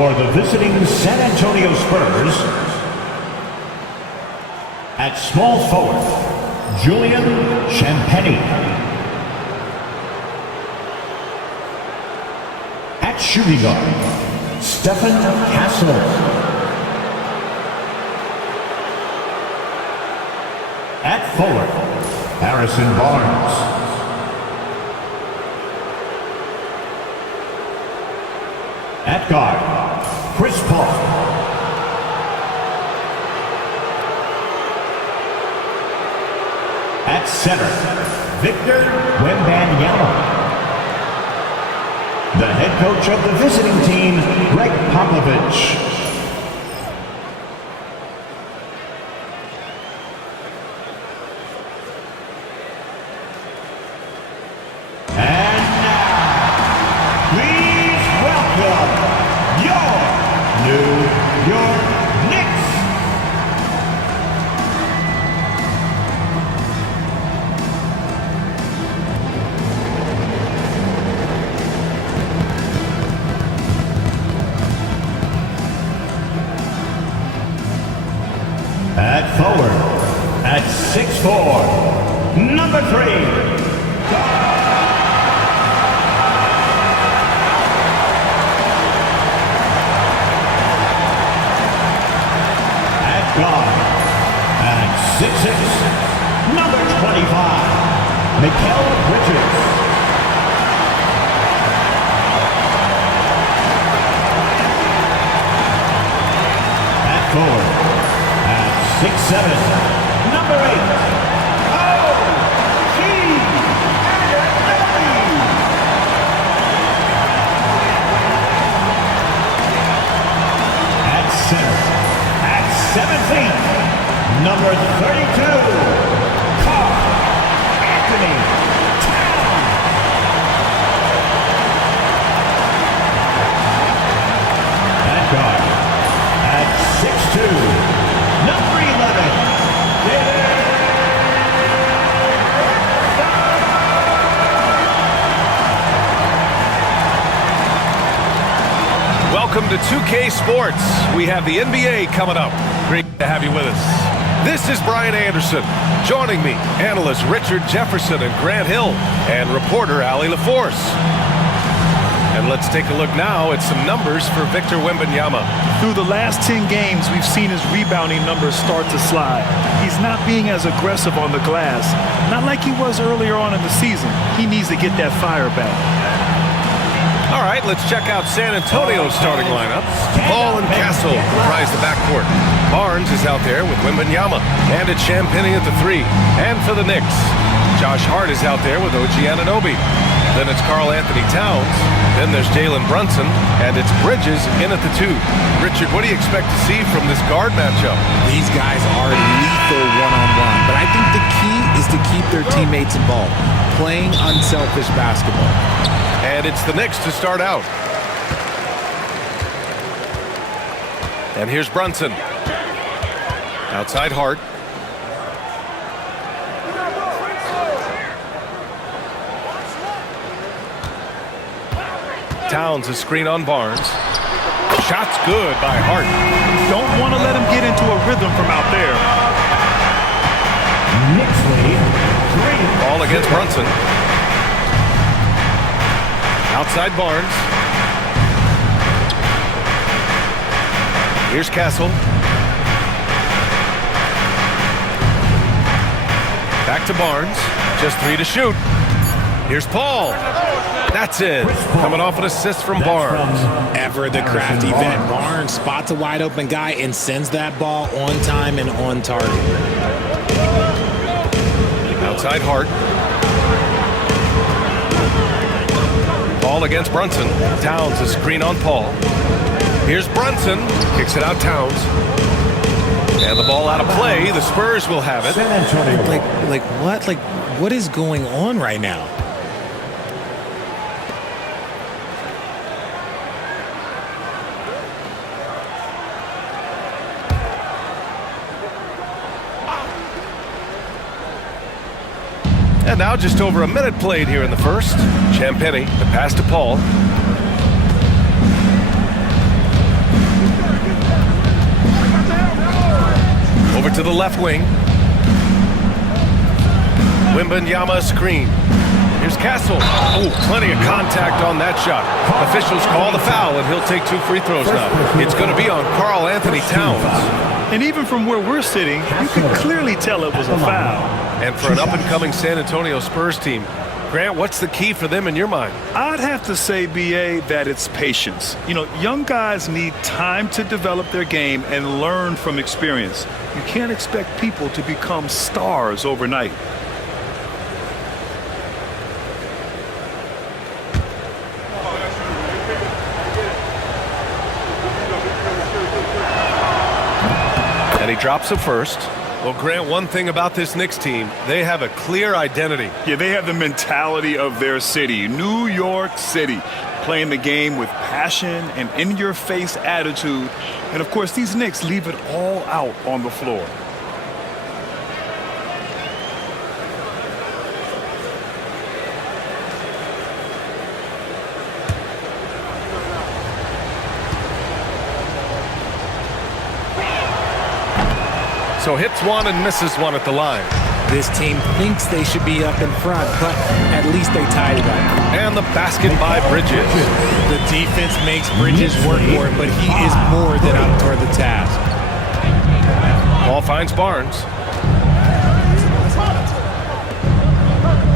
For the visiting San Antonio Spurs, at small forward, Julian Champagnie. At shooting guard, Stephen Castle. At forward, Harrison Barnes. At guard, Chris Paul. At center, Victor Wembanyama. The head coach of the visiting team, Greg Popovich. And now, please welcome your New York Knicks. At forward, at 6'4", number 3. At guard, at 6'6", number 25, Mikal Bridges. At forward, 6'7", number 8, O.G. At center, at 7 feet, number 32, Karl Anthony Towns. At guard, at 6'2", number 11, Welcome to 2K Sports. We have the NBA coming up. Great to have you with us. This is Brian Anderson. Joining me, analysts Richard Jefferson and Grant Hill, and reporter Allie LaForce. And let's take a look now at some numbers for Victor Wembanyama. Through the last 10 games, we've seen his rebounding numbers start to slide. He's not being as aggressive on the glass, not like he was earlier on in the season. He needs to get that fire back. All right, let's check out San Antonio's starting lineup. Paul and Castle comprise the backcourt. Barnes is out there with Wembanyama, and it's Champagnie at the 3. And for the Knicks, Josh Hart is out there with OG Anunoby. Then it's Karl Anthony Towns. Then there's Jalen Brunson, and it's Bridges in at the 2. Richard, what do you expect to see from this guard matchup? These guys are lethal one-on-one, but I think the key is to keep their teammates involved, playing unselfish basketball. And it's the Knicks to start out. And here's Brunson. Outside Hart. Towns a screen on Barnes. Shot's good by Hart. Don't want to let him get into a rhythm from out there. Knicks lead, 3. Ball against Brunson. Outside Barnes. Here's Castle. Back to Barnes. Just 3 to shoot. Here's Paul. That's it. Coming off an assist from Barnes. Ever the crafty vet, Barnes spots a wide open guy and sends that ball on time and on target. Outside Hart. Ball against Brunson. Towns a screen on Paul. Here's Brunson. Kicks it out Towns. And the ball out of play. The Spurs will have it. What is going on right now? And now just over a minute played here in the first. Champagnie, the pass to Paul. to the left wing. Wembanyama screen. Here's Castle. Oh, plenty of contact on that shot. Officials call the foul, and he'll take 2 free throws now. It's going to be on Karl Anthony Towns. And even from where we're sitting, you can clearly tell it was a foul. And for an up-and-coming San Antonio Spurs team, Grant, what's the key for them in your mind? I'd have to say, B.A., that it's patience. You know, young guys need time to develop their game and learn from experience. You can't expect people to become stars overnight. And he drops it first. Well, Grant, one thing about this Knicks team, they have a clear identity. Yeah, they have the mentality of their city, New York City, playing the game with passion and in-your-face attitude. And, of course, these Knicks leave it all out on the floor. So hits one and misses one at the line. This team thinks they should be up in front, but at least they tied it up. And the basket by Bridges. The defense makes Bridges work for it, but he is more than up for the task. Paul finds Barnes.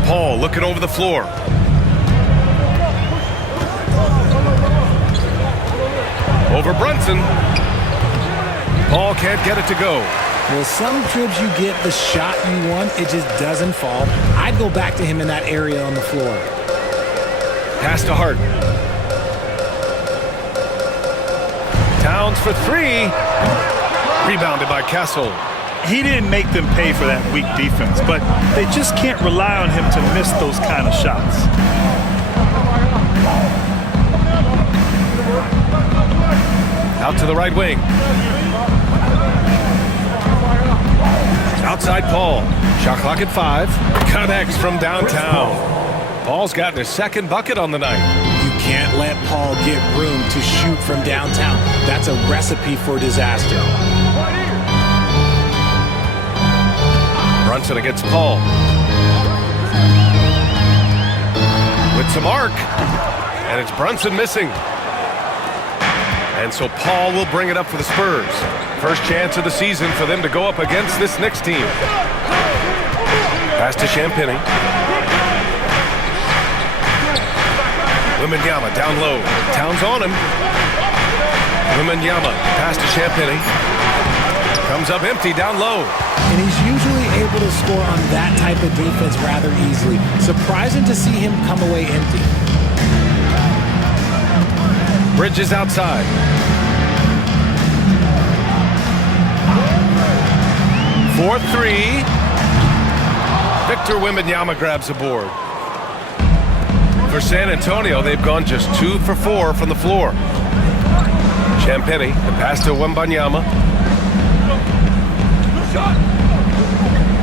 Paul looking over the floor. Over Brunson. Paul can't get it to go. Well, some trips you get the shot you want, it just doesn't fall. I'd go back to him in that area on the floor. Pass to Harden. Towns for 3. Rebounded by Castle. He didn't make them pay for that weak defense, but they just can't rely on him to miss those kind of shots. Out to the right wing. Outside Paul. Shot clock at 5. Connects from downtown. Paul's gotten his second bucket on the night. You can't let Paul get room to shoot from downtown. That's a recipe for disaster. Brunson against Paul. With some arc. And it's Brunson missing. And so Paul will bring it up for the Spurs. First chance of the season for them to go up against this Knicks team. Pass to Champagnie. Wembanyama down low. Towns on him. Wembanyama pass to Champagnie. Comes up empty down low. And he's usually able to score on that type of defense rather easily. Surprising to see him come away empty. Bridges outside. For 3. Victor Wembanyama grabs the board. For San Antonio, they've gone just 2 for 4 from the floor. Champagnie, the pass to Wembanyama.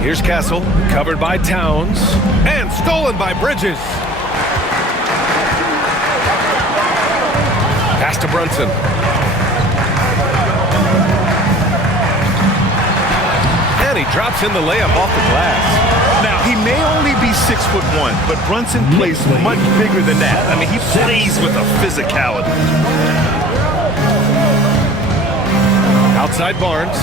Here's Castle, covered by Towns, and stolen by Bridges. Pass to Brunson. And he drops in the layup off the glass. Now, he may only be 6'1", but Brunson plays much bigger than that. I mean, he plays with a physicality. Outside Barnes.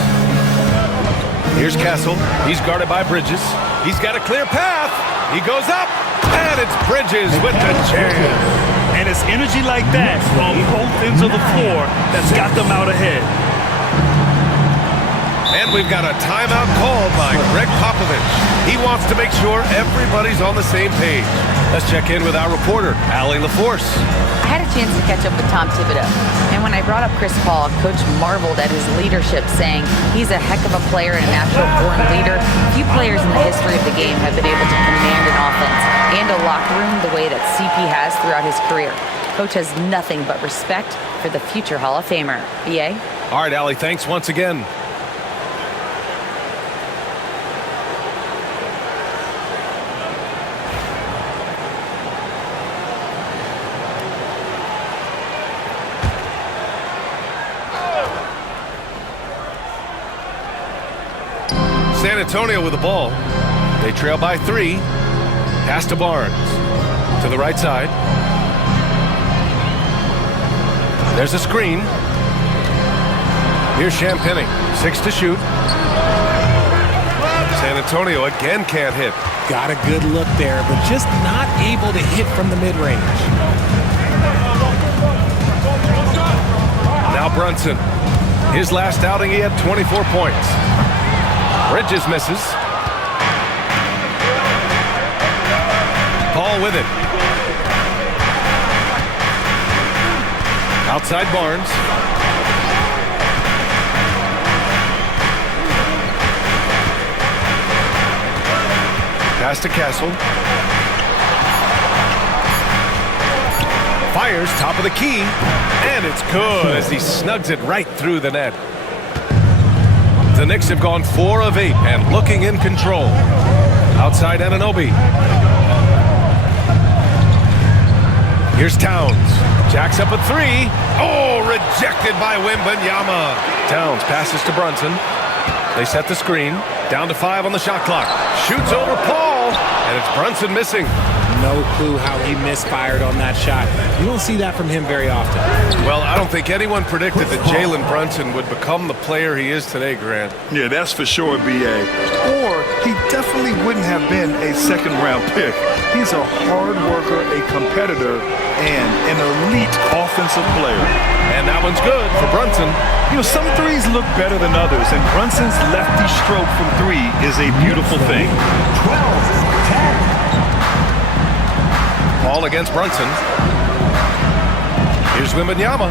Here's Castle. He's guarded by Bridges. He's got a clear path. He goes up, and it's Bridges with the jam. And it's energy like that on both ends of the floor that's got them out ahead. And we've got a timeout called by Greg Popovich. He wants to make sure everybody's on the same page. Let's check in with our reporter, Allie LaForce. I had a chance to catch up with Tom Thibodeau, and when I brought up Chris Paul, Coach marveled at his leadership, saying he's a heck of a player and a natural-born leader. Few players in the history of the game have been able to command an offense and a locker room the way that CP has throughout his career. Coach has nothing but respect for the future Hall of Famer. B.A.? All right, Allie, thanks once again. Antonio with the ball. They trail by 3. Pass to Barnes. To the right side. There's a screen. Here's Champagny. 6 to shoot. San Antonio again can't hit. Got a good look there, but just not able to hit from the mid-range. Now Brunson. His last outing, he had 24 points. Bridges misses. Paul with it. Outside Barnes. Pass to Castle. Fires top of the key. And it's good as he snugs it right through the net. The Knicks have gone 4 of 8 and looking in control. Outside Anunoby. Here's Towns. Jacks up a 3. Oh, rejected by Wembanyama. Towns passes to Brunson. They set the screen. Down to 5 on the shot clock. Shoots over Paul. And it's Brunson missing. No clue how he misfired on that shot. You don't see that from him very often. Well, I don't think anyone predicted that Jalen Brunson would become the player he is today, Grant. Yeah, that's for sure, B.A. Or he definitely wouldn't have been a second-round pick. He's a hard worker, a competitor, and an elite offensive player. And that one's good for Brunson. You know, some threes look better than others, and Brunson's lefty stroke from 3 is a beautiful thing. 12-10. Paul against Brunson. Here's Wembanyama.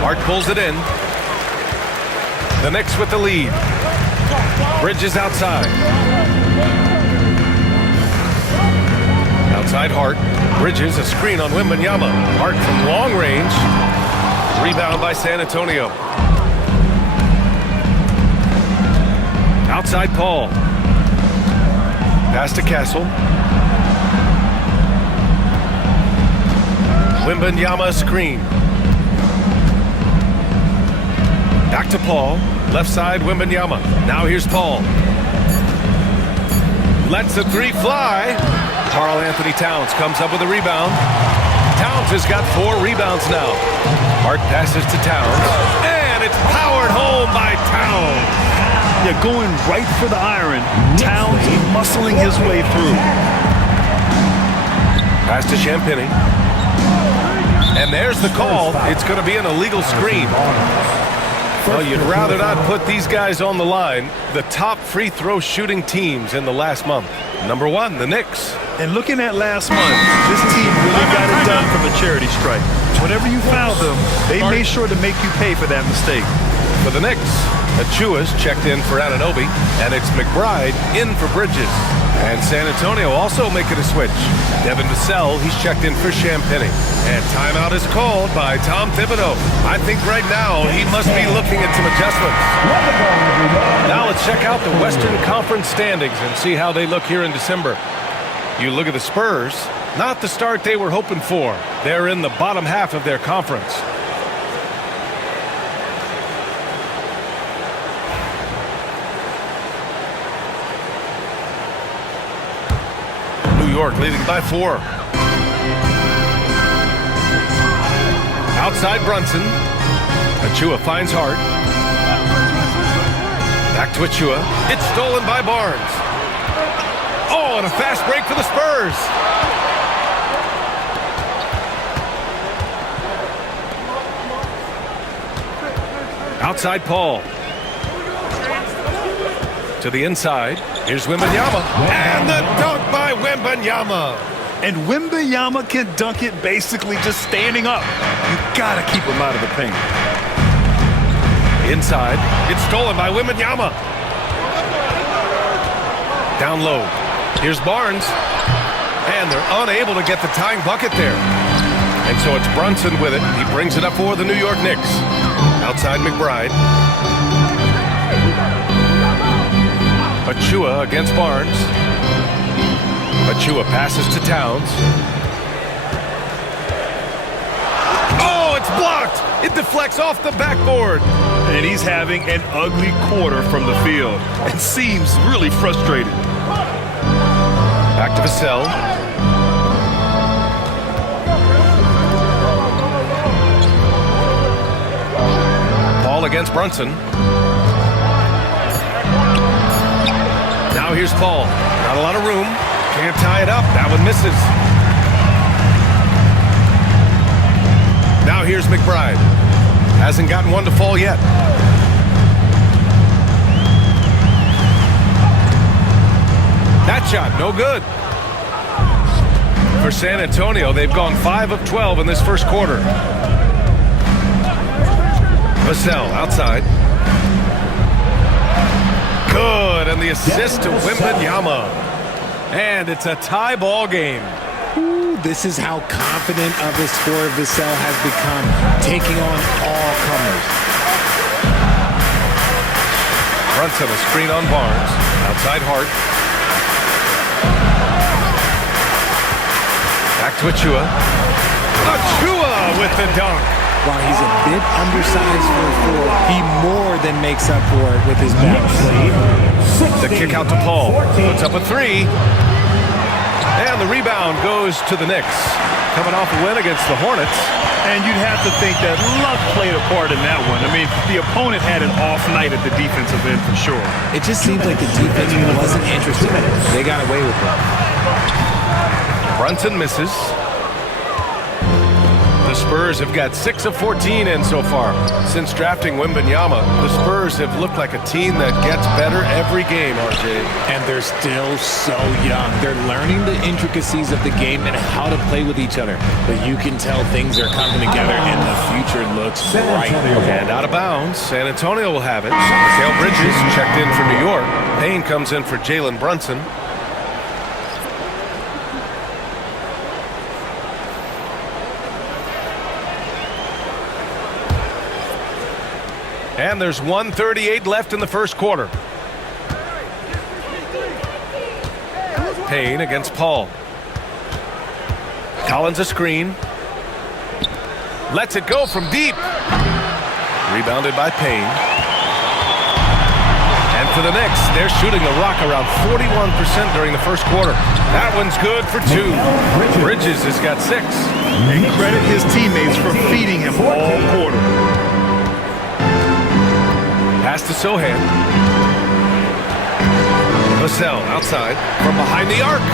Hart pulls it in. The Knicks with the lead. Bridges outside. Outside Hart. Bridges a screen on Wembanyama. Hart from long range. Rebound by San Antonio. Outside Paul. Pass to Castle. Wembanyama screen. Back to Paul. Left side Wembanyama. Now here's Paul. Lets the 3 fly. Karl Anthony Towns comes up with a rebound. Towns has got 4 rebounds now. Hart passes to Towns. And it's powered home by Towns. Yeah, going right for the iron. Towns muscling his way through. Pass to Champagny. And there's the call. It's going to be an illegal screen. Well, you'd rather not put these guys on the line. The top free throw shooting teams in the last month. Number 1, the Knicks. And looking at last month, this team really got it done from a charity strike. Whenever you fouled them, they made sure to make you pay for that mistake. For the Knicks, Achua's checked in for Anunoby, and it's McBride in for Bridges. And San Antonio also making a switch. Devin Vassell, he's checked in for Champagny. And timeout is called by Tom Thibodeau. I think right now he must be looking at some adjustments. Now let's check out the Western Conference standings and see how they look here in December. You look at the Spurs, not the start they were hoping for. They're in the bottom half of their conference. New York leading by 4. Outside Brunson. Achua finds Hart. Back to Achua. It's stolen by Barnes. Oh, and a fast break for the Spurs. Outside Paul. To the inside. Here's Wembanyama. And the dunk by Wembanyama. And Wembanyama can dunk it basically just standing up. You gotta keep him out of the paint. Inside. It's stolen by Wembanyama. Down low. Here's Barnes. And they're unable to get the tying bucket there. And so it's Brunson with it. He brings it up for the New York Knicks. Outside McBride. Achua against Barnes. Achua passes to Towns. Oh, it's blocked. It deflects off the backboard. And he's having an ugly quarter from the field and seems really frustrated. Back to Vassell. Ball against Brunson. Now here's Paul. Not a lot of room. Can't tie it up. That one misses. Now here's McBride. Hasn't gotten one to fall yet. That shot, no good. For San Antonio, they've gone 5 of 12 in this first quarter. Vassell outside. Good, and the assist to Wembanyama. And it's a tie ball game. This is how confident of a scorer Vassell has become, taking on all comers. Brunson, a screen on Barnes. Outside Hart. Back to Achua. Achua with the dunk. While he's a bit undersized for a four, he more than makes up for it with his bounce. The kick out to Paul. Puts up a three. And the rebound goes to the Knicks. Coming off a win against the Hornets. And you'd have to think that luck played a part in that one. I mean, the opponent had an off night at the defensive end for sure. It just seems like the defense wasn't interested. They got away with it. Brunson misses. The Spurs have got 6 of 14 in so far. Since drafting Wembanyama, the Spurs have looked like a team that gets better every game, RJ. And they're still so young. They're learning the intricacies of the game and how to play with each other. But you can tell things are coming together and the future looks bright. And out of bounds, San Antonio will have it. Mikal Bridges checked in for New York. Payne comes in for Jalen Brunson. And there's 1:38 left in the first quarter. Payne against Paul. Collins a screen. Lets it go from deep. Rebounded by Payne. And for the Knicks, they're shooting the rock around 41% during the first quarter. That one's good for 2. Bridges has got 6. And credit his teammates for feeding him all quarter. Pass to Sohan. Vassell outside from behind the arc.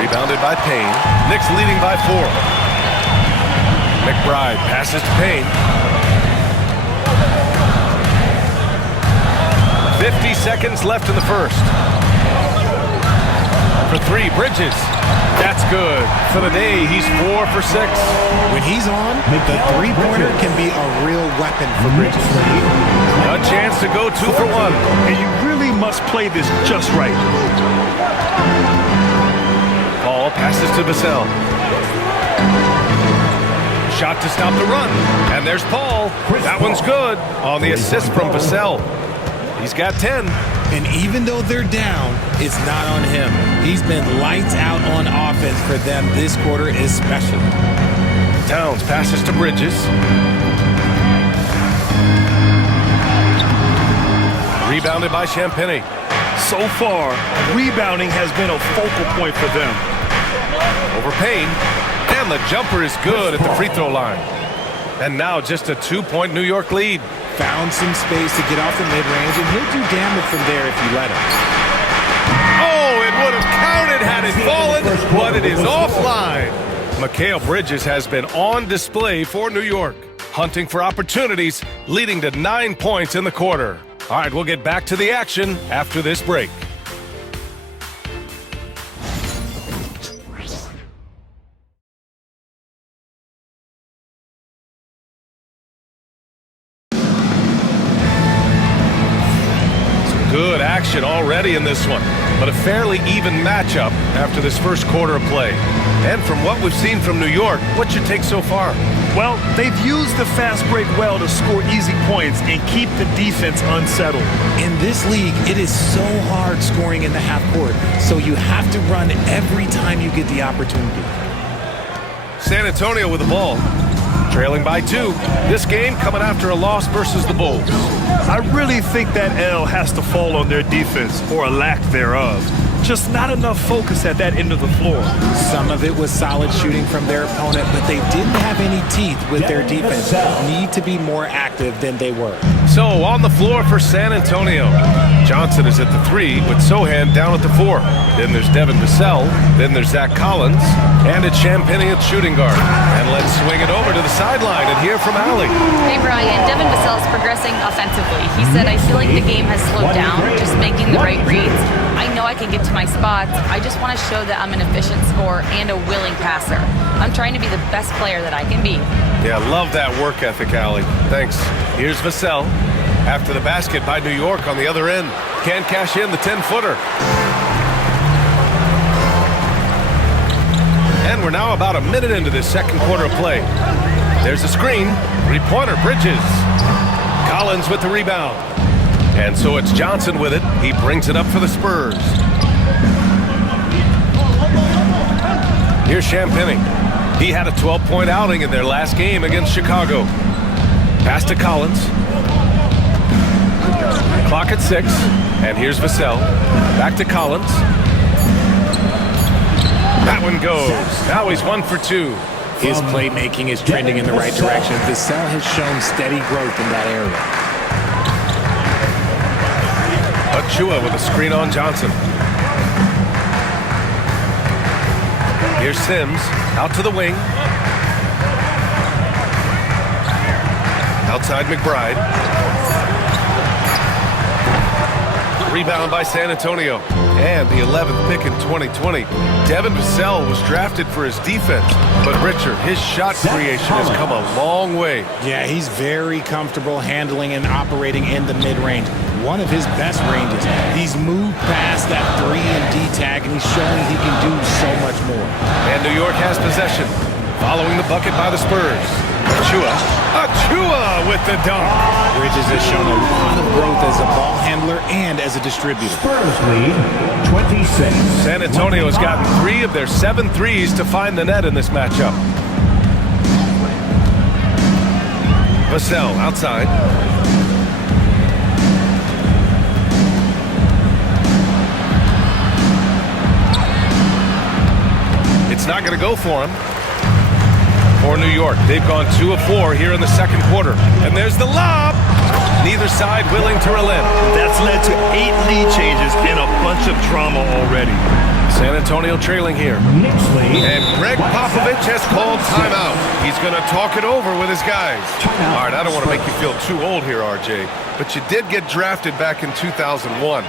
Rebounded by Payne. Knicks leading by 4. McBride passes to Payne. 50 seconds left in the first. For 3, Bridges. That's good. For the day, he's 4 for 6. When he's on, the three-pointer can be a real weapon for Bridges. A chance to go 2 for 1. And you really must play this just right. Paul passes to Vassell. Shot to stop the run. And there's Paul. That one's good on the assist from Vassell. He's got 10. And even though they're down, it's not on him. He's been lights out on offense for them this quarter especially. Towns passes to Bridges. Rebounded by Champagnie. So far, rebounding has been a focal point for them. Over Payne. And the jumper is good at the free throw line. And now just a 2-point New York lead. Found some space to get off the mid-range, and he'll do damage from there if you let him. Oh, it would have counted had it fallen, but it is offline. Mikal Bridges has been on display for New York, hunting for opportunities, leading to 9 points in the quarter. All right, we'll get back to the action after this break. Good action already in this one, but a fairly even matchup after this first quarter of play. And from what we've seen from New York, what's your take so far? Well, they've used the fast break well to score easy points and keep the defense unsettled. In this league, it is so hard scoring in the half court, so you have to run every time you get the opportunity. San Antonio with the ball. trailing by 2. This game coming after a loss versus the Bulls. I really think that L has to fall on their defense, or a lack thereof. Just not enough focus at that end of the floor. Some of it was solid shooting from their opponent, but they didn't have any teeth with their defense. Need to be more active than they were. So on the floor for San Antonio. Johnson is at the 3 with Sohan down at the 4. Then there's Devin Vassell. Then there's Zach Collins. And it's Champagnie at shooting guard. And let's swing it over to the sideline and hear from Allie. Hey, Brian. Devin Vassell is progressing offensively. He said, I feel like the game has slowed down, just making the right reads. I know I can get to my spots. I just want to show that I'm an efficient scorer and a willing passer. I'm trying to be the best player that I can be. Yeah, love that work ethic, Allie. Thanks. Here's Vassell. After the basket by New York on the other end. Can't cash in the 10-footer. And we're now about a minute into this second quarter of play. There's a screen. Three-pointer, Bridges. Collins with the rebound. And so it's Johnson with it. He brings it up for the Spurs. Here's Champagnie. He had a 12-point outing in their last game against Chicago. Pass to Collins. Clock at 6. And here's Vassell. Back to Collins. That one goes. Now he's 1 for 2. His playmaking is trending in the right direction. Vassell has shown steady growth in that area. Achua with a screen on Johnson. Here's Sims, out to the wing. Outside McBride. Rebound by San Antonio. And the 11th pick in 2020. Devin Vassell was drafted for his defense. But Richard, his shot creation has come a long way. Yeah, he's very comfortable handling and operating in the mid-range. One of his best ranges. He's moved past that 3 and D tag, and he's showing he can do so much more. And New York has possession. Following the bucket by the Spurs. Achua with the dunk. Bridges has shown a lot of growth as a ball handler and as a distributor. Spurs lead 26. San Antonio has gotten 3 of their 7 threes to find the net in this matchup. Vassell outside. It's not going to go for him. For New York, they've gone 2 of 4 here in the second quarter. And there's the lob. Neither side willing to relent. That's led to 8 lead changes and a bunch of drama already. San Antonio trailing here. And Greg Popovich has called timeout. He's going to talk it over with his guys. All right, I don't want to make you feel too old here, RJ, but you did get drafted back in 2001.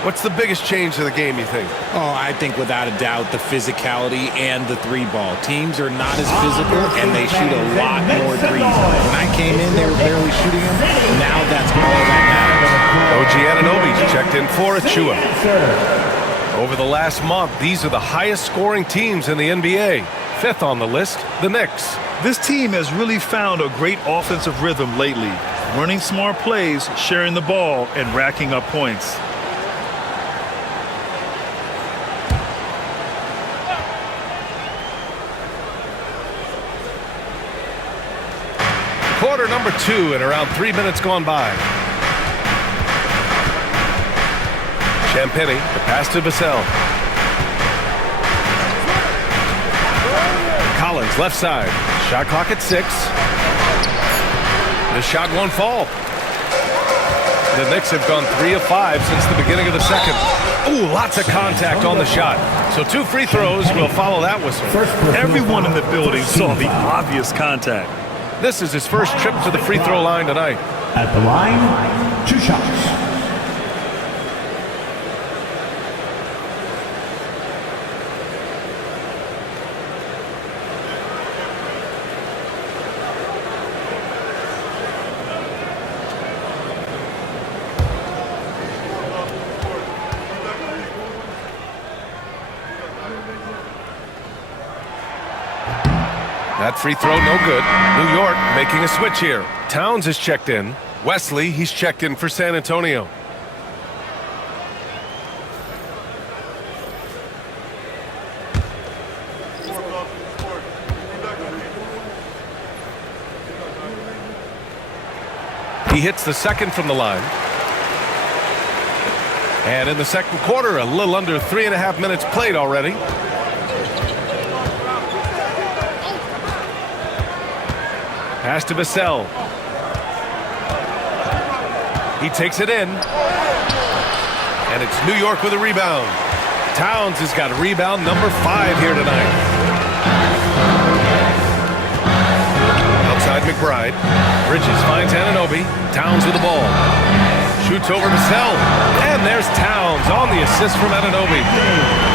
What's the biggest change to the game, you think? Oh, I think without a doubt the physicality and the 3-ball. Teams are not as physical, and they shoot a lot more threes. When I came in, they were barely shooting them. Now that's all that matters. OG Anunoby checked in for Achua. Over the last month, these are the highest scoring teams in the NBA. 5th on the list, the Knicks. This team has really found a great offensive rhythm lately. Running smart plays, sharing the ball, and racking up points. Quarter number 2 and around 3 minutes gone by. Champagnie, the pass to Vassell. Collins, left side. Shot clock at 6. The shot won't fall. The Knicks have gone 3 of 5 since the beginning of the second. Ooh, lots of contact on the shot. So 2 free throws will follow that whistle. Everyone in the building saw the obvious contact. This is his first trip to the free throw line tonight. At the line, 2 shots. That free throw, no good. New York making a switch here. Towns is checked in. Wesley, he's checked in for San Antonio. He hits the second from the line. And in the second quarter, a little under 3.5 minutes played already. Pass to Vassell. He takes it in. And it's New York with a rebound. Towns has got rebound number 5 here tonight. Outside McBride. Bridges finds Anunoby. Towns with the ball. Shoots over Vassell. And there's Towns on the assist from Anunoby.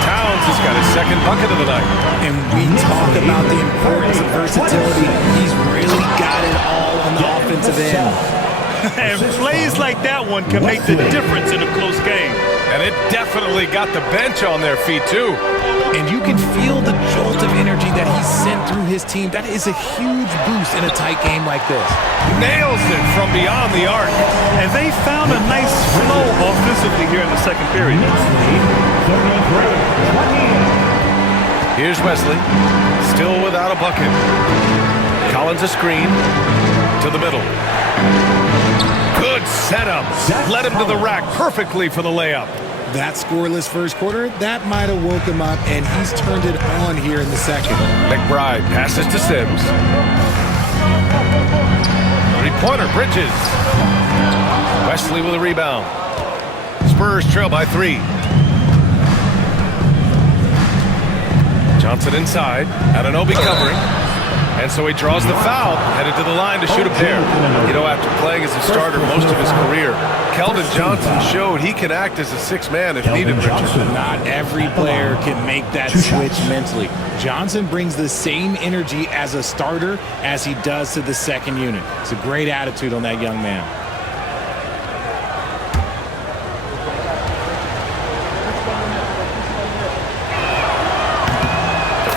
Towns has got his second bucket of the night. And we talk about the importance of versatility. He's really got it all on the offensive end. And plays like that one can make the difference in a close game. And it definitely got the bench on their feet, too. And you can feel the jolt of energy that he sent through his team. That is a huge boost in a tight game like this. Nails it from beyond the arc. And they found a nice flow offensively here in the second period. Here's Wesley, still without a bucket. Collins a screen to the middle. Good setup. Led him to the rack perfectly for the layup. That scoreless first quarter, that might have woke him up, and he's turned it on here in the second. McBride passes to Sims. Three-pointer, Bridges. Wesley with a rebound. Spurs trail by 3. Johnson inside. Anunoby covering. And so he draws the foul, headed to the line to shoot a pair. You know, after playing as a starter most of his career, Keldon Johnson showed he can act as a 6th man if needed, Richard. Not every player can make that switch mentally. Johnson brings the same energy as a starter as he does to the second unit. It's a great attitude on that young man.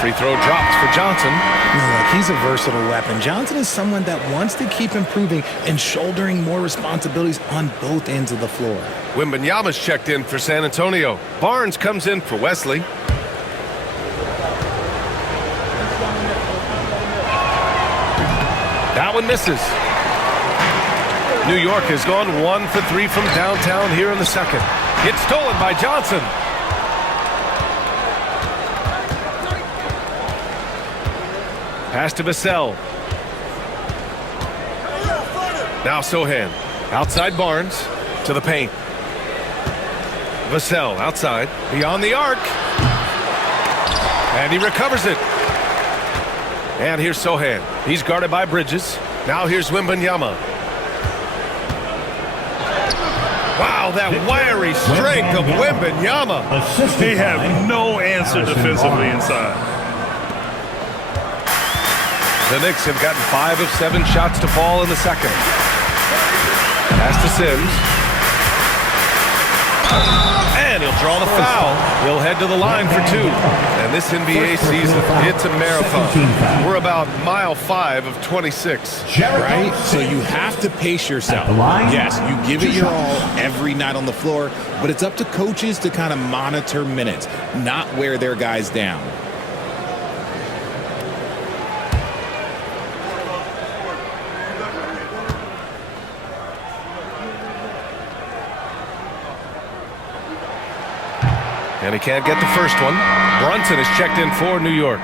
Free throw drops for Johnson. Look, he's a versatile weapon. Johnson is someone that wants to keep improving and shouldering more responsibilities on both ends of the floor. Wembanyama's checked in for San Antonio. Barnes comes in for Wesley. That one misses. New York has gone 1 for 3 from downtown here in the second. It's stolen by Johnson. Pass to Vassell. Now Sohan. Outside Barnes. To the paint. Vassell outside. Beyond the arc. And he recovers it. And here's Sohan. He's guarded by Bridges. Now here's Wembanyama. Wow, that wiry strength of Wembanyama. They have no answer defensively inside. The Knicks have gotten 5 of 7 shots to fall in the second. Pass to Sims. And he'll draw the foul. He'll head to the line for 2. And this NBA season, it's a marathon. We're about mile 5 of 26. Right? So you have to pace yourself. Yes, you give it your all every night on the floor, but it's up to coaches to kind of monitor minutes, not wear their guys down. And he can't get the first one. Brunson is checked in for New York.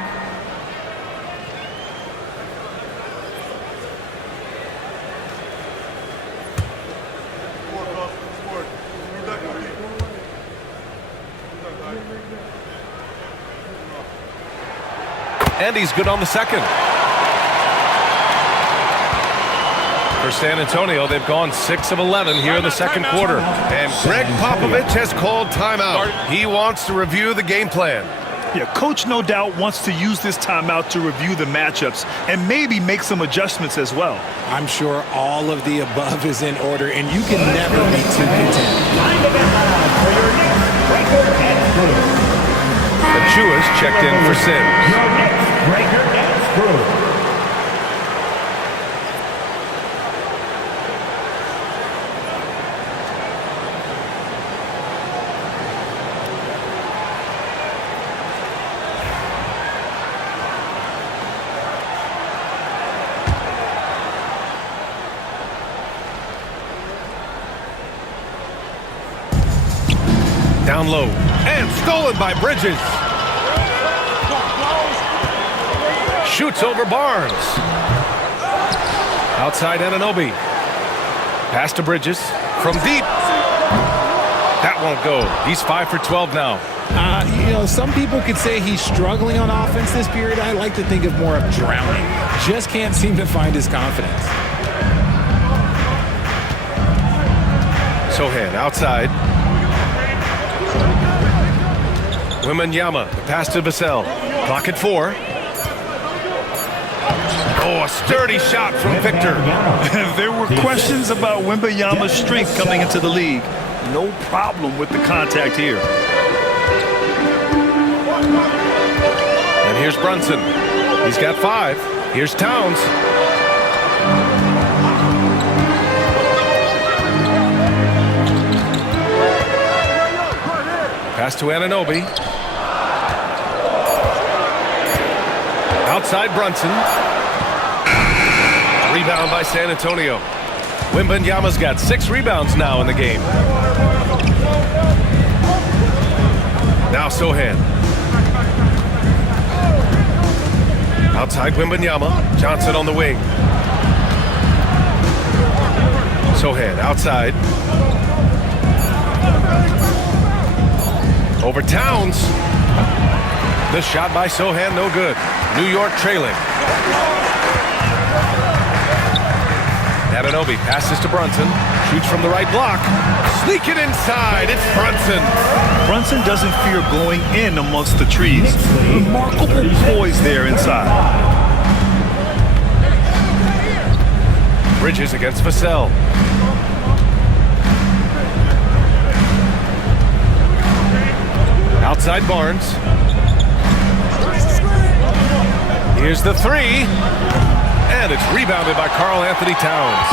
And he's good on the second. For San Antonio, they've gone 6 of 11 here in the second quarter. And Greg Popovich has called timeout. He wants to review the game plan. Yeah, coach no doubt wants to use this timeout to review the matchups and maybe make some adjustments as well. I'm sure all of the above is in order, and you can never be too content. Achua's checked in for Sims. Breaker and Screw. Down low. And stolen by Bridges. Shoots over Barnes. Outside Anunoby. Pass to Bridges. From deep. That won't go. He's 5 for 12 now. Some people could say he's struggling on offense this period. I like to think of more of drowning. Just can't seem to find his confidence. Sohan outside. Wembanyama, the pass to Vassell. Clock at 4. Oh, a sturdy shot from Victor. There were questions about Wembanyama's strength coming into the league. No problem with the contact here. And here's Brunson. He's got 5. Here's Towns. Pass to Anunoby. Outside Brunson. Rebound by San Antonio. Wembanyama's got 6 rebounds now in the game. Now Sohan. Outside Wembanyama. Johnson on the wing. Sohan outside. Over Towns. The shot by Sohan, no good. New York trailing. Anunoby passes to Brunson. Shoots from the right block. Sneak it inside. It's Brunson. Brunson doesn't fear going in amongst the trees. Remarkable poise there inside. Bridges against Vassell. Outside Barnes. Here's the 3. And it's rebounded by Karl-Anthony Towns.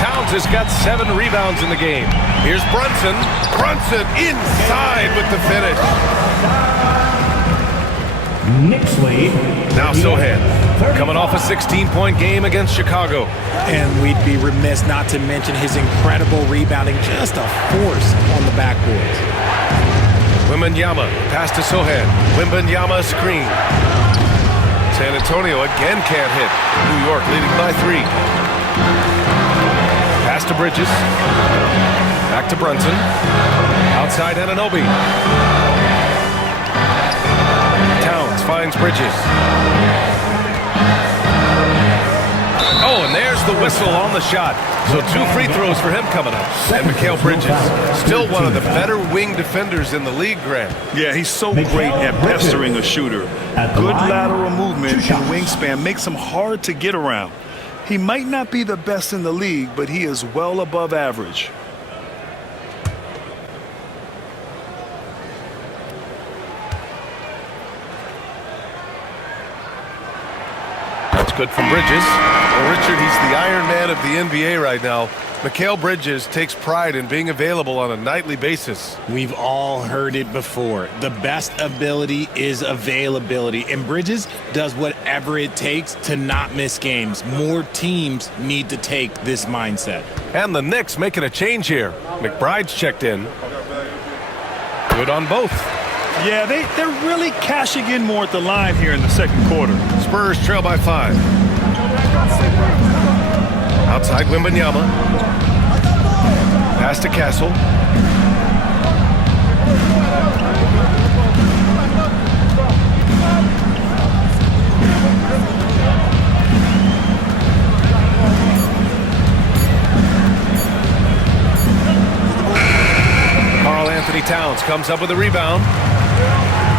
Towns has got 7 rebounds in the game. Here's Brunson. Brunson inside with the finish. Knicks lead. Now Sohan, coming off a 16-point game against Chicago. And we'd be remiss not to mention his incredible rebounding. Just a force on the backboards. Wembanyama, pass to Sohan. Wembanyama screen. San Antonio again can't hit. New York leading by 3. Pass to Bridges. Back to Brunson. Outside Anunoby. Towns finds Bridges. Oh, and there's the whistle on the shot. So 2 free throws for him coming up. And Mikal Bridges, still one of the better wing defenders in the league, Grant. Yeah, he's so great at pestering a shooter. Good lateral movement and wingspan makes him hard to get around. He might not be the best in the league, but he is well above average. That's good from Bridges. Well, Richard, he's the Iron Man of the NBA right now. Mikal Bridges takes pride in being available on a nightly basis. We've all heard it before. The best ability is availability. And Bridges does whatever it takes to not miss games. More teams need to take this mindset. And the Knicks making a change here. McBride's checked in. Good on both. Yeah, they're really cashing in more at the line here in the second quarter. Spurs trail by 5. Outside Wembanyama. Pass to Castle. Karl-Anthony Towns comes up with a rebound.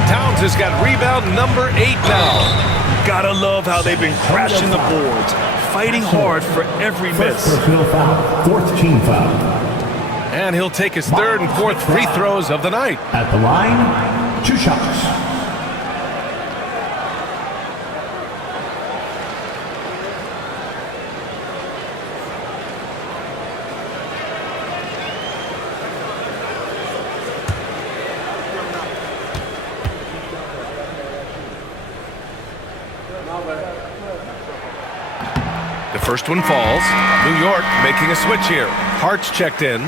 Towns has got rebound number 8 now. Gotta love how they've been crashing the boards, fighting hard for every miss. Personal foul. 4th team foul. And he'll take his 3rd and 4th free throws of the night. At the line, 2 shots. The first one falls. New York making a switch here. Hart's checked in.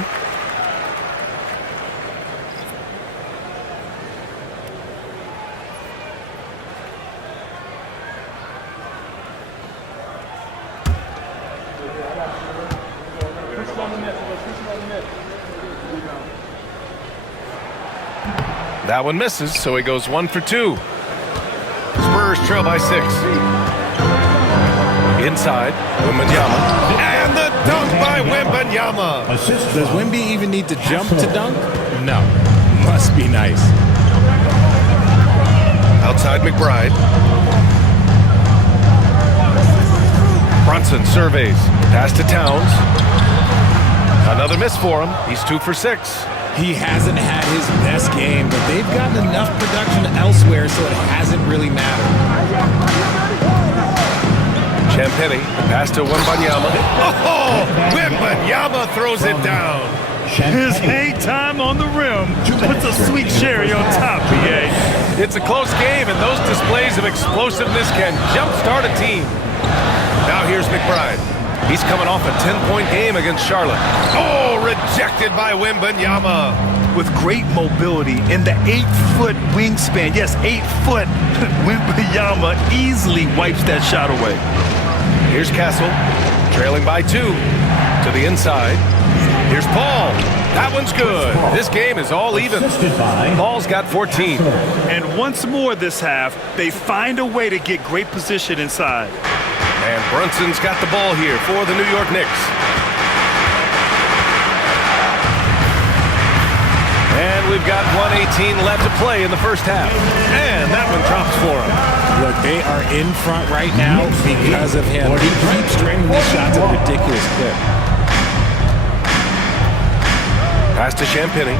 That one misses, so he goes 1 for 2. Spurs trail by 6. Inside, Wembanyama. And the dunk by Wembanyama. Does Wemby even need to jump to dunk? No. Must be nice. Outside McBride. Brunson surveys. Pass to Towns. Another miss for him. He's 2 for 6. He hasn't had his best game, but they've gotten enough production elsewhere, so it hasn't really mattered. Champagny, pass to Wembanyama. Oh, Wembanyama throws it down. His hang time on the rim puts a sweet cherry on top, BA. It's a close game, and those displays of explosiveness can jumpstart a team. Now here's McBride. He's coming off a 10-point game against Charlotte. Oh, rejected by Wembanyama. With great mobility in the 8-foot wingspan, yes, 8 foot, Wembanyama easily wipes that shot away. Here's Castle, trailing by 2 to the inside. Here's Paul. That one's good. This game is all even. Paul's got 14. And once more this half, they find a way to get great position inside. And Brunson's got the ball here for the New York Knicks. And we've got 1:18 left to play in the first half. And that one drops for him. Look, they are in front right now because of him. He keeps draining these shots at a ridiculous clip. Pass to Champagny.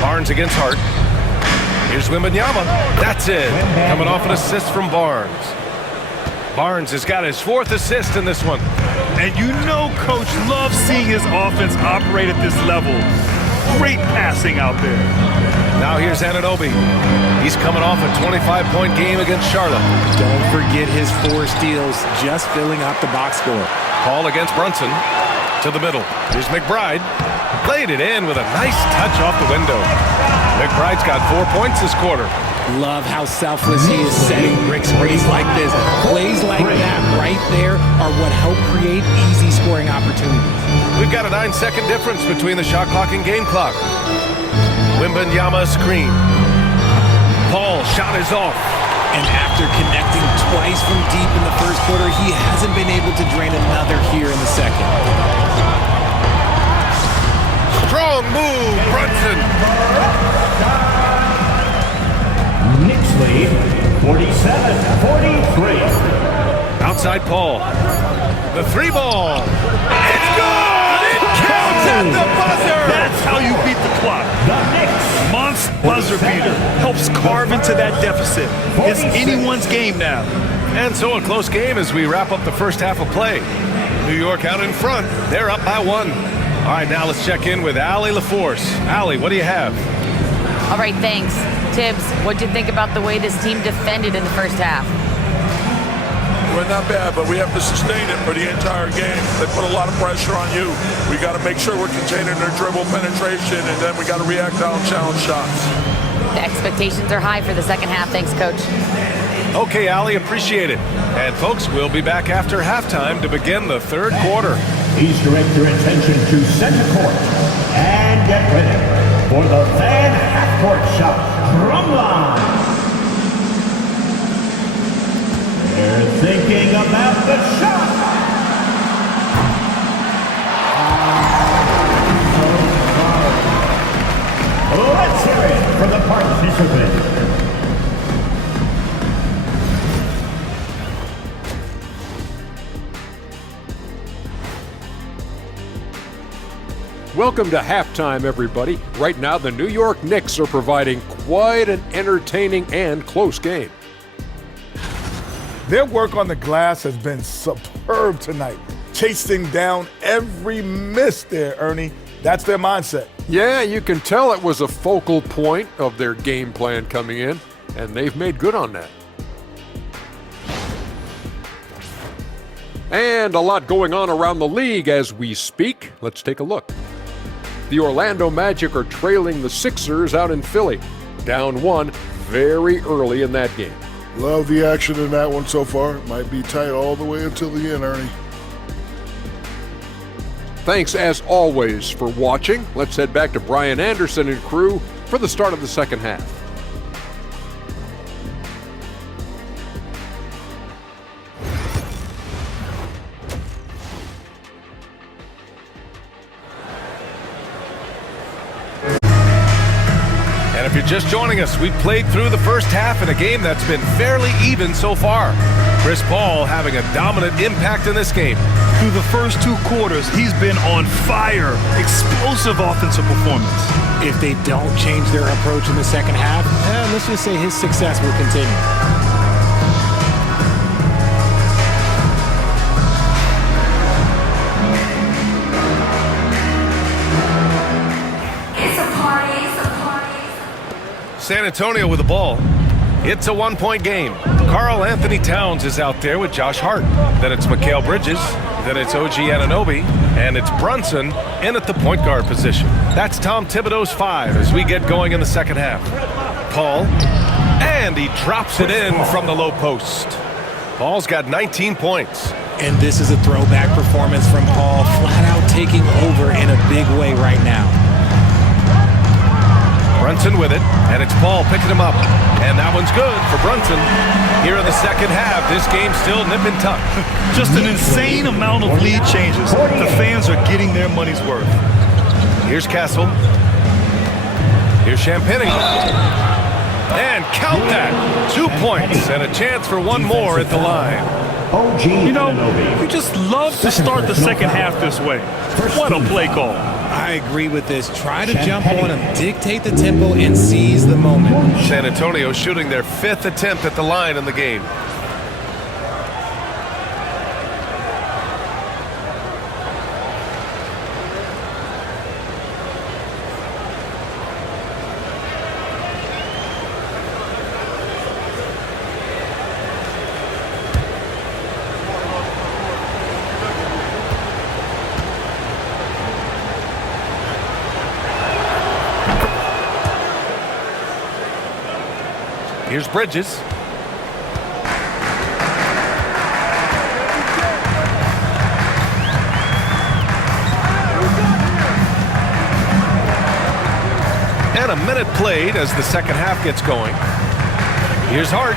Barnes against Hart. Here's Wembanyama. That's it. Coming off an assist from Barnes. Barnes has got his 4th assist in this one. And you know Coach loves seeing his offense operate at this level. Great passing out there. Now here's Anunoby. He's coming off a 25-point game against Charlotte. Don't forget his 4 steals, just filling up the box score. Paul against Brunson. To the middle. Here's McBride. Played it in with a nice touch off the window. McBride's got 4 points this quarter. Love how selfless he is setting brick sprays like this. Plays like that right there are what help create easy scoring opportunities. We've got a 9-second difference between the shot clock and game clock. Wembanyama screen. Paul shot is off. And after connecting twice from deep in the first quarter, he hasn't been able to drain another here in the second. Strong move, Brunson. Knicks lead 47-43. Outside Paul. The 3 ball. It's good! It counts at the buzzer! That's how you beat the clock. The Knicks. Monster buzzer beater helps carve into that deficit. It's anyone's game now. And so a close game as we wrap up the first half of play. New York out in front. They're up by 1. All right, now let's check in with Allie LaForce. Allie, what do you have? All right, thanks. Tibbs, what'd you think about the way this team defended in the first half? Well, not bad, but we have to sustain it for the entire game. They put a lot of pressure on you. We got to make sure we're containing their dribble penetration, and then we got to react on challenge shots. The expectations are high for the second half. Thanks, Coach. Okay, Allie, appreciate it. And folks, we'll be back after halftime to begin the third quarter. Please direct your attention to center court and get ready for the fan half-court shot drum line. They're thinking about the shot. Let's hear it for the participant. Welcome to halftime, everybody. Right now, the New York Knicks are providing quite an entertaining and close game. Their work on the glass has been superb tonight, chasing down every miss there, Ernie. That's their mindset. Yeah, you can tell it was a focal point of their game plan coming in, and they've made good on that. And a lot going on around the league as we speak. Let's take a look. The Orlando Magic are trailing the Sixers out in Philly, down 1 very early in that game. Love the action in that one so far. Might be tight all the way until the end, Ernie. Thanks as always for watching. Let's head back to Brian Anderson and crew for the start of the second half. And if you're just joining us, we've played through the first half in a game that's been fairly even so far. Chris Paul having a dominant impact in this game. Through the first 2 quarters, he's been on fire. Explosive offensive performance. If they don't change their approach in the second half, let's just say his success will continue. San Antonio with the ball. It's a 1-point game. Karl Anthony Towns is out there with Josh Hart. Then it's Mikal Bridges. Then it's OG Anunoby. And it's Brunson in at the point guard position. That's Tom Thibodeau's 5 as we get going in the second half. Paul. And he drops it in from the low post. Paul's got 19 points. And this is a throwback performance from Paul, flat out taking over in a big way right now. Brunson with it, and it's Paul picking him up. And that one's good for Brunson. Here in the second half, this game's still nip and tuck. Just an insane amount of lead changes. The fans are getting their money's worth. Here's Castle. Here's Champagny. And count that. 2 points and a chance for one more at the line. You know, you just love to start the second half this way. What a play call. I agree with this. Try to jump on him, dictate the tempo, and seize the moment. San Antonio shooting their 5th attempt at the line in the game. Here's Bridges. And a minute played as the second half gets going. Here's Hart.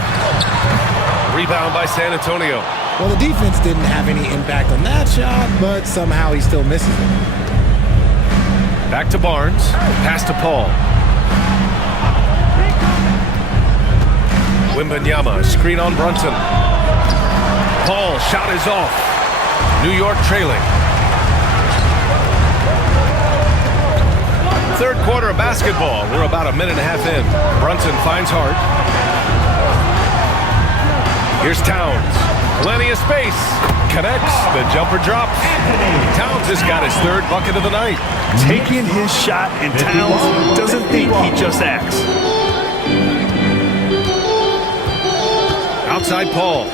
Rebound by San Antonio. Well, the defense didn't have any impact on that shot, but somehow he still misses it. Back to Barnes. Pass to Paul. Wembanyama, screen on Brunson. Paul, shot is off. New York trailing. Third quarter of basketball. We're about a minute and a half in. Brunson finds Hart. Here's Towns. Plenty of space. Connects. The jumper drops. Towns has got his 3rd bucket of the night. Taking his shot, and Towns doesn't think, he just acts. Outside Paul.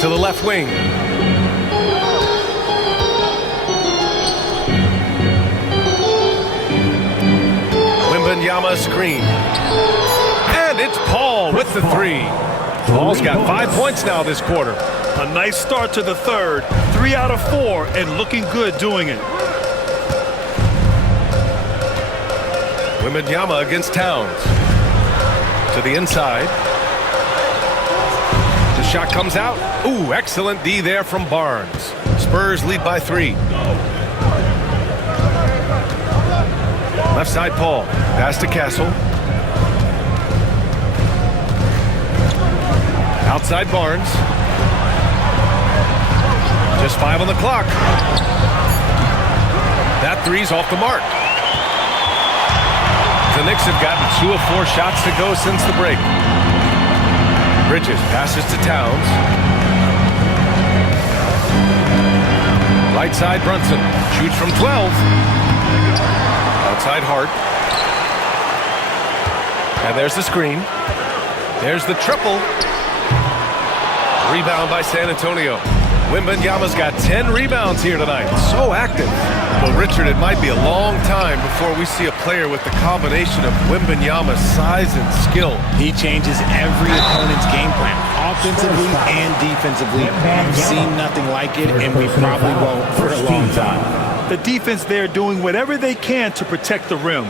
To the left wing. Wembanyama screen. And it's Paul with the 3. Paul's got 5 points now this quarter. A nice start to the third. 3 out of 4 and looking good doing it. Wembanyama against Towns. To the inside. The shot comes out. Ooh, excellent D there from Barnes. Spurs lead by 3. Left side Paul. Pass to Castle. Outside Barnes. Just 5 on the clock. That 3's off the mark. The Knicks have gotten 2 of 4 shots to go since the break. Bridges passes to Towns. Right side Brunson shoots from 12. Outside Hart. And there's the screen. There's the triple. Rebound by San Antonio. Wembanyama's got 10 rebounds here tonight. So active. Well, Richard, it might be a long time before we see a player with the combination of Wembanyama's size and skill. He changes every opponent's game plan, offensively and defensively. We've seen nothing like it, and we probably won't for a long time. The defense there doing whatever they can to protect the rim.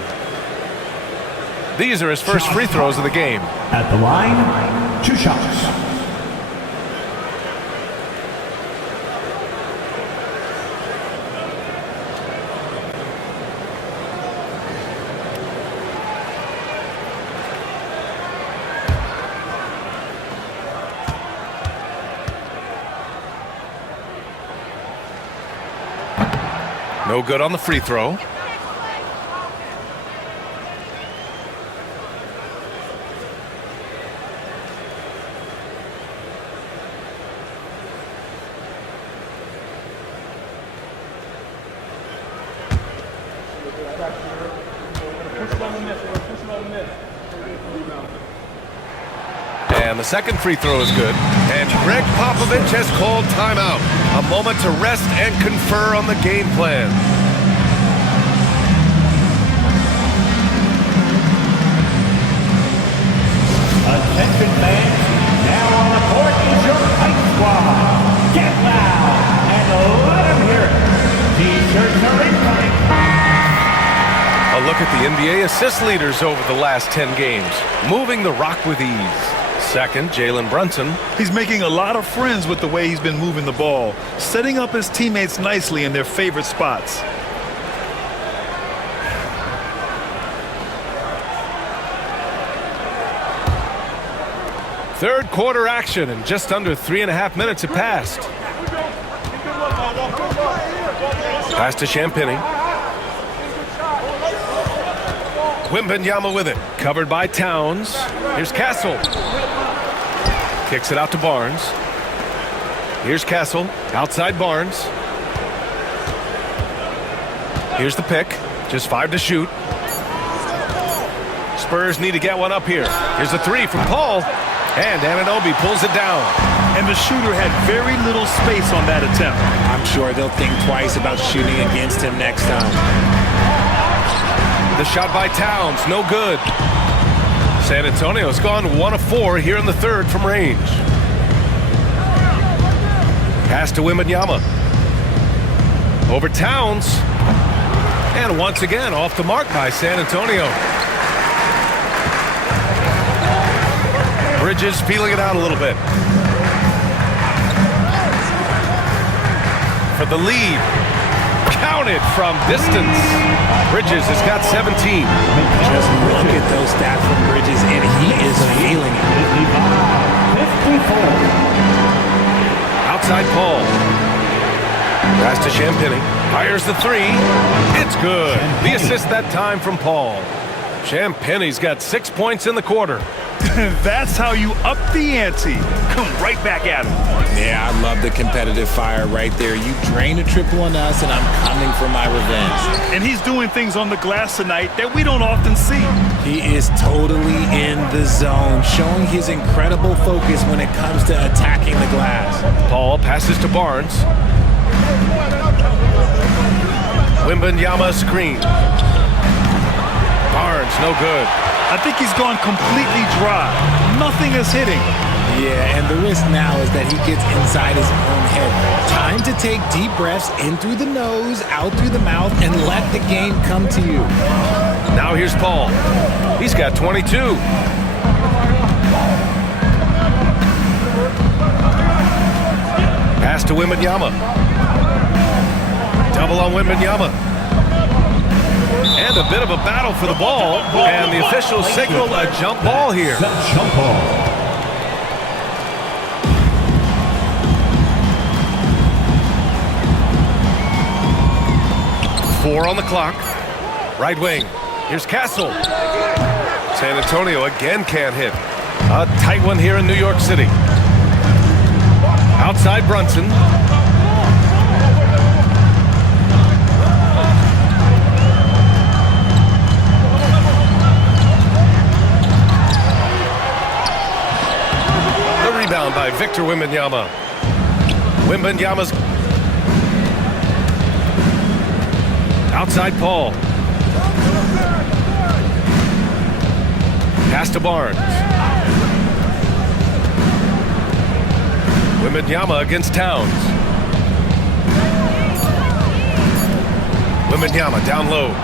These are his first free throws of the game. At the line, 2 shots. No good on the free throw. And the second free throw is good. And Greg Popovich has called timeout. A moment to rest and confer on the game plan. Attention fans, now on the court is your fight squad. Get loud and let them hear it. T-shirts are incoming. A look at the NBA assist leaders over the last 10 games. Moving the rock with ease. Second, Jalen Brunson. He's making a lot of friends with the way he's been moving the ball, setting up his teammates nicely in their favorite spots. Third quarter action, and just under 3.5 minutes have passed. Pass to Champagny. Wembanyama with it. Covered by Towns. Here's Castle. Kicks it out to Barnes. Here's Castle. Outside Barnes. Here's the pick. Just 5 to shoot. Spurs need to get one up here. Here's a 3 from Paul. And Anunoby pulls it down. And the shooter had very little space on that attempt. I'm sure they'll think twice about shooting against him next time. The shot by Towns, no good. San Antonio's gone 1 of 4 here in the third from range. Pass to Wembanyama. Over Towns. And once again off the mark by San Antonio. Bridges feeling it out a little bit. For the lead. Counted from distance. Bridges has got 17. Just look at those stats from Bridges, and he is feeling it. 54. Outside Paul. Pass to Champagny. Fires the 3. It's good. The assist that time from Paul. Champagny's got 6 points in the quarter. That's how you up the ante. Come right back at him. Yeah, I love the competitive fire right there. You drain a triple on us, and I'm coming for my revenge. And he's doing things on the glass tonight that we don't often see. He is totally in the zone, showing his incredible focus when it comes to attacking the glass. Paul passes to Barnes. Wembanyama screen. Barnes, no good. I think he's gone completely dry. Nothing is hitting. Yeah, and the risk now is that he gets inside his own head. Time to take deep breaths in through the nose, out through the mouth, and let the game come to you. Now here's Paul. He's got 22. Pass to Wembanyama. Double on Wembanyama. And a bit of a battle for the ball. And the officials signal a jump ball here. Jump ball. 4 on the clock. Right wing. Here's Castle. San Antonio again can't hit. A tight one here in New York City. Outside Brunson. The rebound by Victor Wembanyama. Outside Paul. Pass to Barnes. Wembanyama against Towns. Wembanyama down low.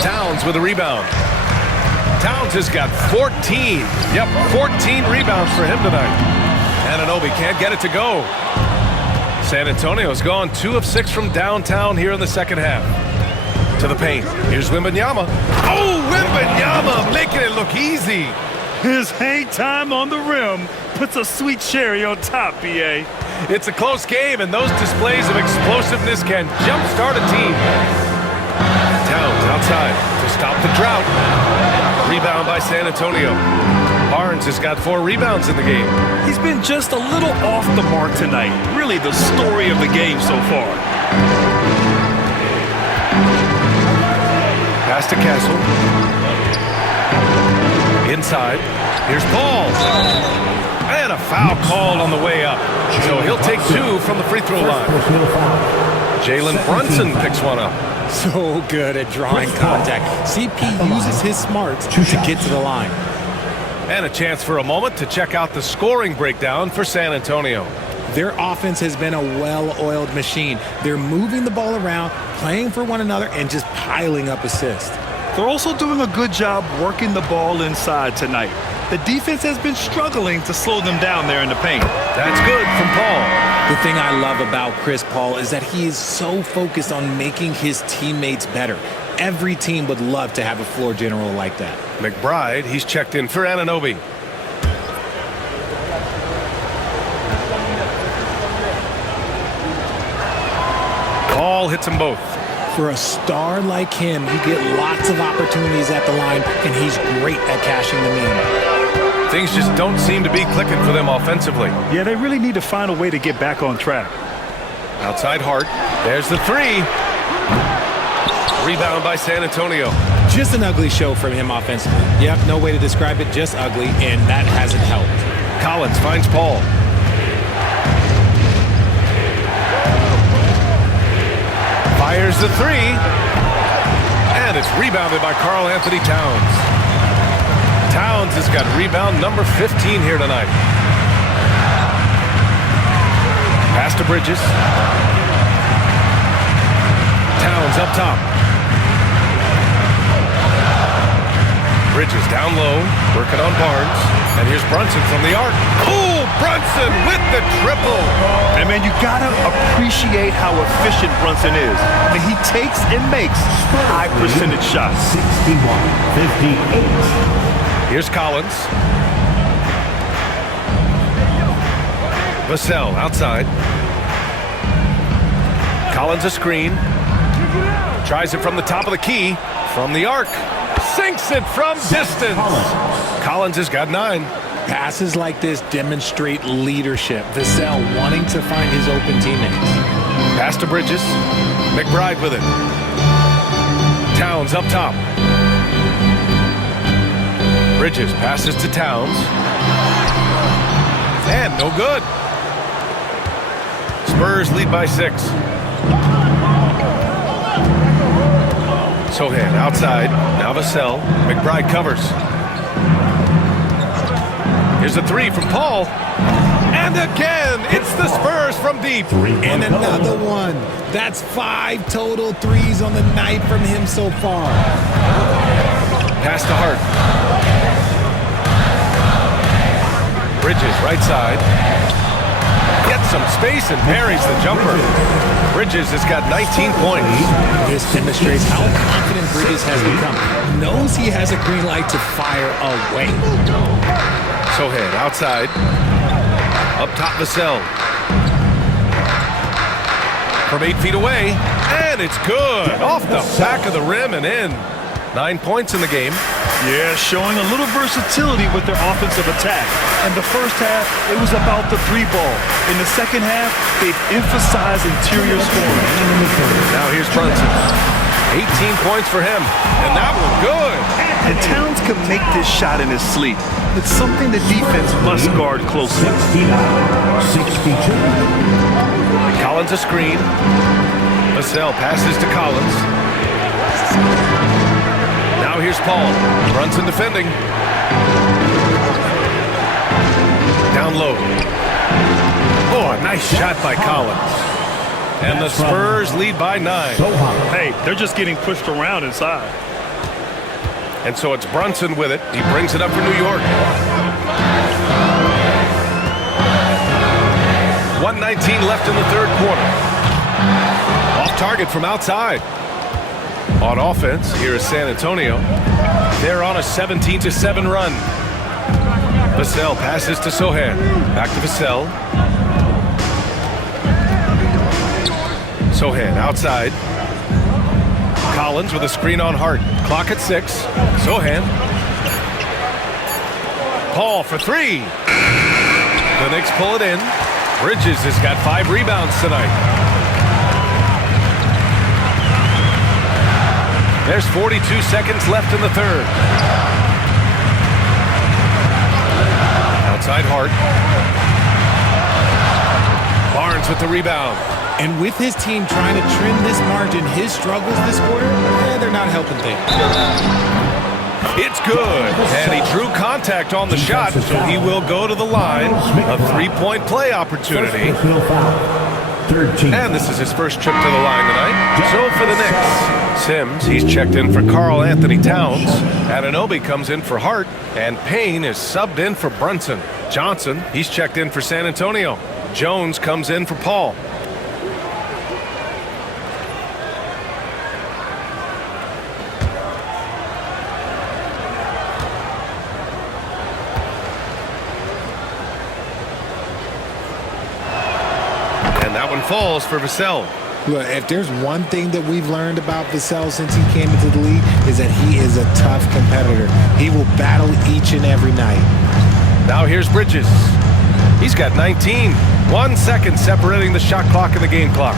Towns with a rebound. Towns has got 14. Yep, 14 rebounds for him tonight. Anunoby can't get it to go. San Antonio's gone 2 of 6 from downtown here in the second half. To the paint. Here's Wembanyama. Oh, Wembanyama making it look easy. His hang time on the rim puts a sweet cherry on top, BA. It's a close game, and those displays of explosiveness can jumpstart a team. Towns outside to stop the drought. Rebound by San Antonio. Barnes has got 4 rebounds in the game. He's been just a little off the mark tonight. Really the story of the game so far. Pass to Castle. Inside. Here's Paul. And a foul called on the way up. So he'll take 2 from the free throw line. Jalen Brunson picks one up. So good at drawing contact. CP uses his smarts to get to the line. And a chance for a moment to check out the scoring breakdown for San Antonio. Their offense has been a well-oiled machine. They're moving the ball around, playing for one another, and just piling up assists. They're also doing a good job working the ball inside tonight. The defense has been struggling to slow them down there in the paint. That's good from Paul. The thing I love about Chris Paul is that he is so focused on making his teammates better. Every team would love to have a floor general like that. McBride, he's checked in for Anunoby. Paul hits them both. For a star like him, you get lots of opportunities at the line, and he's great at cashing them in. Things just don't seem to be clicking for them offensively. Yeah, they really need to find a way to get back on track. Outside Hart. There's the 3. Rebound by San Antonio. Just an ugly show from him offensively. Yep, no way to describe it, just ugly, and that hasn't helped. Collins finds Paul. Fires the 3. And it's rebounded by Karl Anthony Towns. Towns has got rebound number 15 here tonight. Pass to Bridges. Towns up top. Bridges down low, working on Barnes. And here's Brunson from the arc. Oh, Brunson with the triple. And man, you gotta appreciate how efficient Brunson is. I mean, he takes and makes high percentage shots. 61-58. Here's Collins. Vassell outside. Collins a screen. Tries it from the top of the key. From the arc. Sinks it from distance. Collins has got 9. Passes like this demonstrate leadership. Vassell wanting to find his open teammates. Pass to Bridges. McBride with it. Towns up top. Bridges passes to Towns. And no good. Spurs lead by 6. Sohan outside. Now Vassell. McBride covers. Here's a 3 from Paul. And again, it's the Spurs from deep. And another one. That's 5 total threes on the night from him so far. Pass to Hart. Bridges right side. Gets some space and buries the jumper. Bridges has got 19 points. This demonstrates how confident Bridges has become. Knows he has a green light to fire away. Sohan outside. Up top Vassell. From 8 feet away. And it's good. Off the back of the rim and in. 9 points in the game. Yeah, showing a little versatility with their offensive attack. In the first half, it was about the 3 ball. In the second half, they've emphasized interior scoring. Now here's Brunson. 18 points for him. And that one good. And Towns can make this shot in his sleep. It's something the defense must guard closely. 69-62. Collins a screen. Vassell passes to Collins. Now here's Paul. Brunson defending. Down low. Oh, a nice shot by Collins. And the Spurs lead by 9. Hey, they're just getting pushed around inside. And so it's Brunson with it. He brings it up for New York. 1:19 left in the third quarter. Off target from outside. On offense, here is San Antonio. They're on a 17-7 run. Vassell passes to Sohan. Back to Vassell. Sohan outside. Collins with a screen on Hart. Clock at 6. Sohan. Paul for 3. The Knicks pull it in. Bridges has got 5 rebounds tonight. There's 42 seconds left in the third. Outside Hart. Barnes with the rebound. And with his team trying to trim this margin, his struggles this quarter, they're not helping things. It's good. And he drew contact on the shot, so he will go to the line. A 3-point play opportunity. And this is his first trip to the line tonight. So for the Knicks, Sims, he's checked in for Karl Anthony Towns. Anunoby comes in for Hart. And Payne is subbed in for Brunson. Johnson, he's checked in for San Antonio. Jones comes in for Paul. Falls for Vassell. Look, if there's one thing that we've learned about Vassell since he came into the league is that he is a tough competitor. He will battle each and every night. Now here's Bridges. He's got 19. 1 second separating the shot clock and the game clock.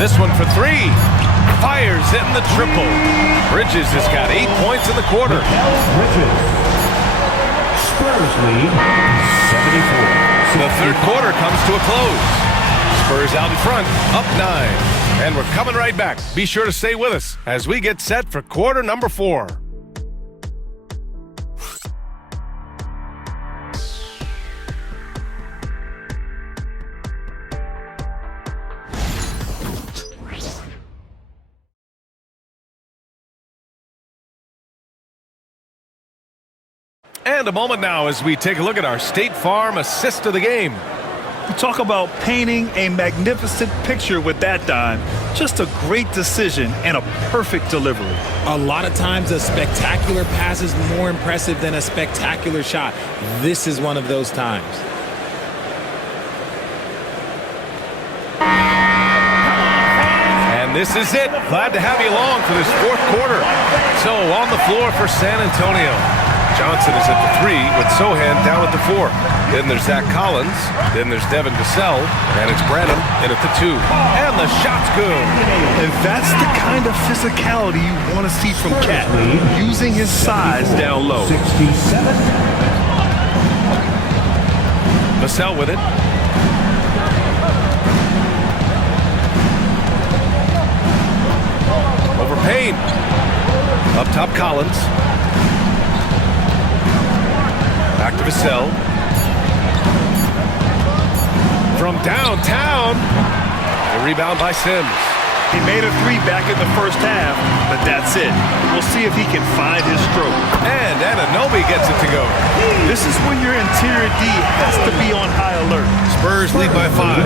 This one for 3. Fires in the triple. Bridges has got 8 points in the quarter. Bridges. Spurs lead 74. The third quarter comes to a close. Spurs out in front, up 9. And we're coming right back. Be sure to stay with us as we get set for quarter number 4. And a moment now as we take a look at our State Farm assist of the game. You talk about painting a magnificent picture with that dime. Just a great decision and a perfect delivery. A lot of times a spectacular pass is more impressive than a spectacular shot. This is one of those times. And this is it. Glad to have you along for this fourth quarter. So on the floor for San Antonio. Johnson is at the 3 with Sohan down at the 4. Then there's Zach Collins. Then there's Devin Vassell. And it's Branham in at the 2. And the shot's good. And that's the kind of physicality you want to see from Cat, using his size down low. 67. Vassell with it. Over Payne. Up top Collins. Back to Vassell. From downtown. The rebound by Sims. He made a 3 back in the first half, but that's it. We'll see if he can find his stroke. And Anunoby gets it to go. This is when your interior D has to be on high alert. Spurs lead by 5.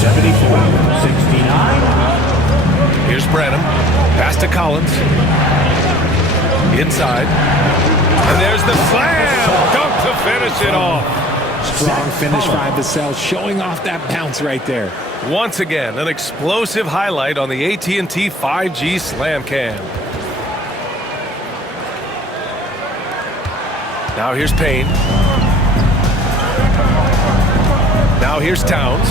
74-69. Here's Branham. Pass to Collins. Inside. And there's the slam. Dunk to finish it off. Strong finish by Vassell, showing off that bounce right there. Once again, an explosive highlight on the AT&T 5G Slam Cam. Now here's Payne. Now here's Towns.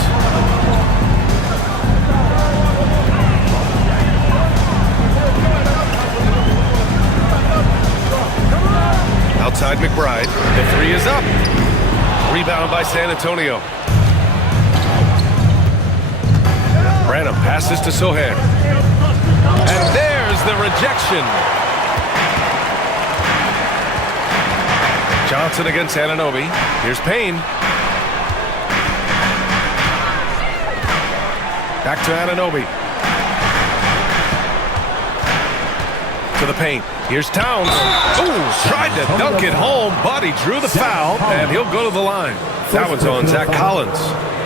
Outside McBride. The 3 is up. Rebound by San Antonio. Branham passes to Sohan. And there's the rejection. Johnson against Anunoby. Here's Payne. Back to Anunoby. To the paint. Here's Towns. Ooh, tried to dunk it home, but he drew the foul, and he'll go to the line. That one's on Zach Collins.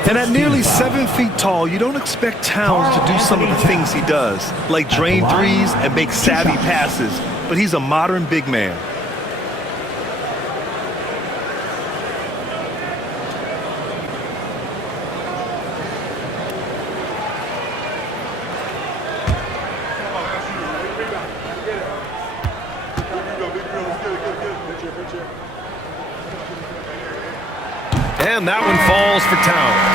And at nearly 7 feet tall, you don't expect Towns to do some of the things he does, like drain threes and make savvy passes, but he's a modern big man. And that one falls for Towns.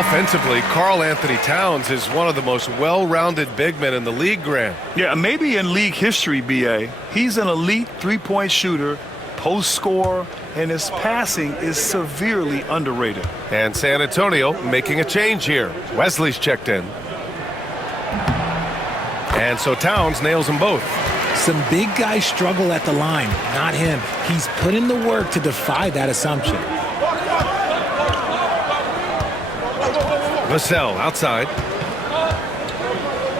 Offensively, Karl Anthony Towns is one of the most well-rounded big men in the league, Grant. Yeah, maybe in league history, B.A. He's an elite three-point shooter, post scorer, and his passing is severely underrated. And San Antonio making a change here. Wesley's checked in. And so Towns nails them both. Some big guys struggle at the line, not him. He's put in the work to defy that assumption. Vassell outside.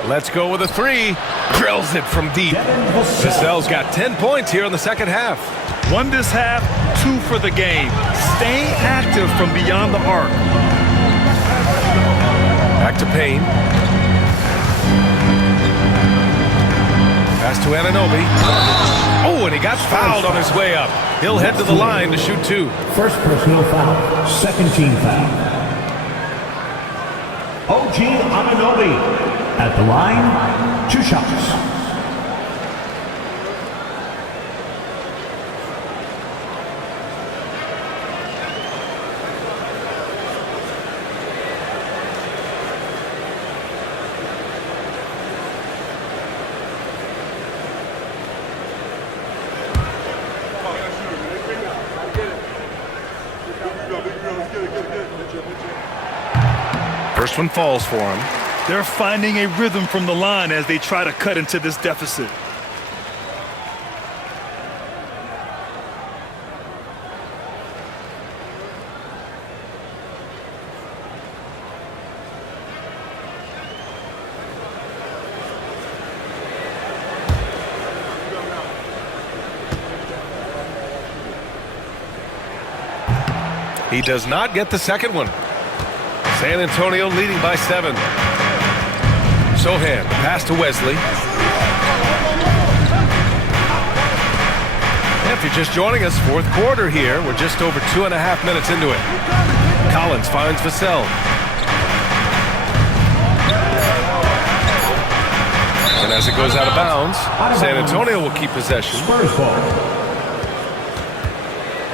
Let's go with a three. Drills it from deep. Vassell's got 10 points here in the second half. 1 this half, 2 for the game. Staying active from beyond the arc. Back to Payne. Pass to Anunoby. Oh, and he got fouled on his way up. He'll head to the line to shoot 2. First personal foul, second team foul. OG Anunoby at the line, 2 shots. First one falls for him. They're finding a rhythm from the line as they try to cut into this deficit. He does not get the second one. San Antonio leading by 7. Sohan, pass to Wesley. If you're just joining us, 4th quarter here. We're just over 2.5 minutes into it. Collins finds Vassell. And as it goes out of bounds, San Antonio will keep possession.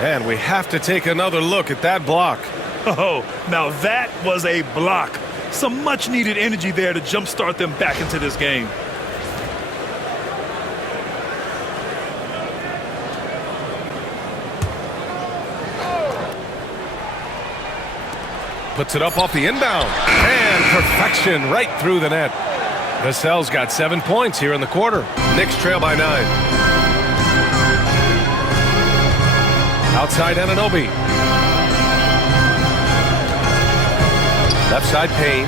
And we have to take another look at that block. Oh, now that was a block. Some much-needed energy there to jumpstart them back into this game. Puts it up off the inbound. And perfection right through the net. Vassell's got 7 points here in the quarter. Knicks trail by 9. Outside Anunoby. Left side Payne.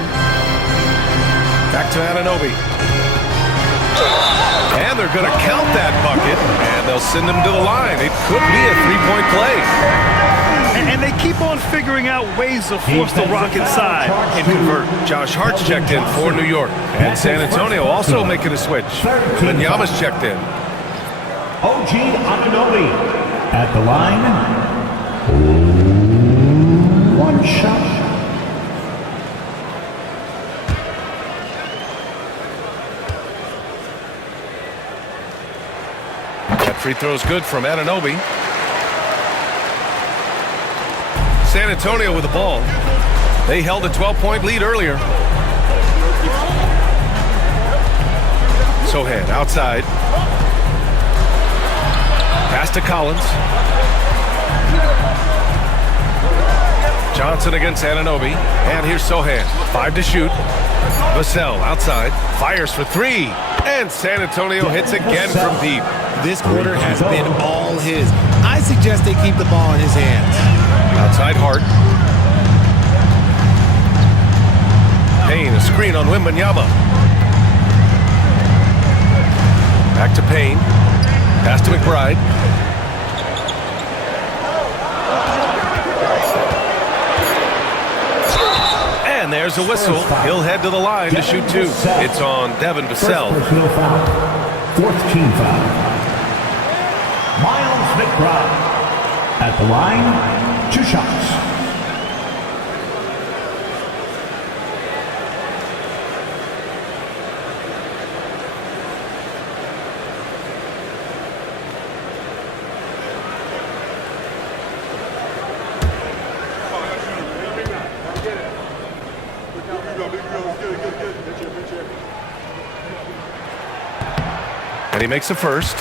Back to Anunoby. And they're going to count that bucket, and they'll send him to the line. It could be a 3-point play. And they keep on figuring out ways to force the Rock inside and convert. Josh Hart's checked in for New York. And San Antonio also making a switch. Wembanyama's checked in. OG Anunoby at the line. 1 shot. That free throw's good from Anunoby. San Antonio with the ball. They held a 12-point lead earlier. Sohan outside. Pass to Collins. Johnson against Anunoby. And here's Sohan. 5 to shoot. Vassell outside. Fires for 3. And San Antonio hits again from deep. This quarter has been all his. I suggest they keep the ball in his hands. Outside Hart. Payne, a screen on Wembanyama. Back to Payne. Pass to McBride. And there's a whistle. He'll head to the line to shoot 2. It's on Devin Vassell. Personal foul. 4th team foul. Miles McBride at the line, 2 shots. And he makes the first.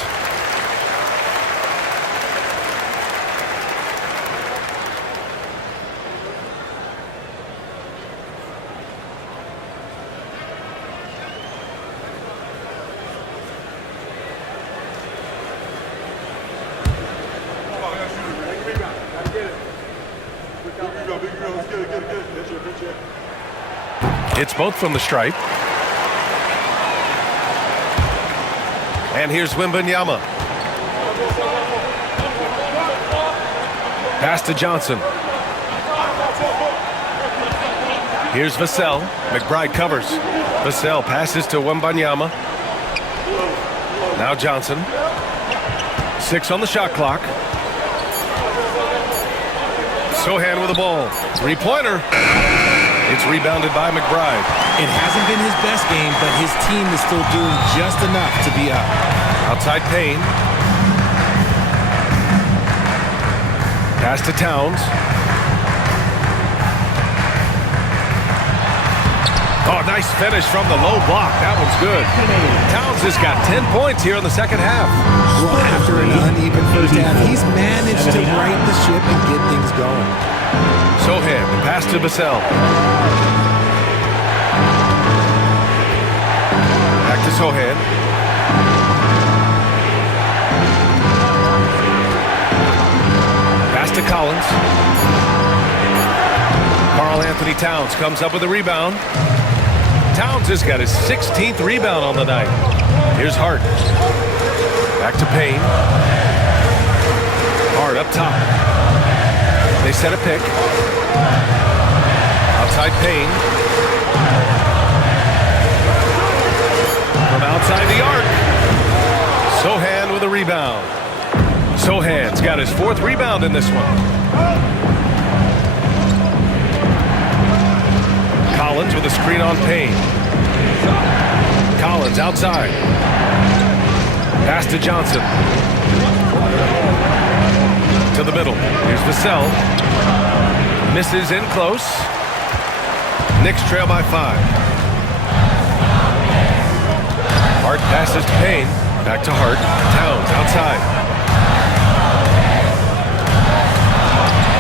It's both from the stripe. And here's Wembanyama. Pass to Johnson. Here's Vassell. McBride covers. Vassell passes to Wembanyama. Now Johnson. 6 on the shot clock. Sohan with the ball. 3-pointer. It's rebounded by McBride. It hasn't been his best game, but his team is still doing just enough to be up. Outside Payne. Pass to Towns. Oh, nice finish from the low block. That one's good. Towns has got 10 points here in the second half. Well, after an uneven first half, he's managed to right the ship and get things going. Sohan, pass to Vassell. Back to Sohan. Pass to Collins. Karl Anthony Towns comes up with a rebound. Towns has got his 16th rebound on the night. Here's Hart. Back to Payne. Hart up top. They set a pick. Outside Payne. From outside the arc. Sohan with a rebound. Sohan's got his 4th rebound in this one. Collins with a screen on Payne. Collins outside. Pass to Johnson. To the middle. Here's Vassell. Misses in close. Knicks trail by 5. Hart passes to Payne. Back to Hart. Towns outside.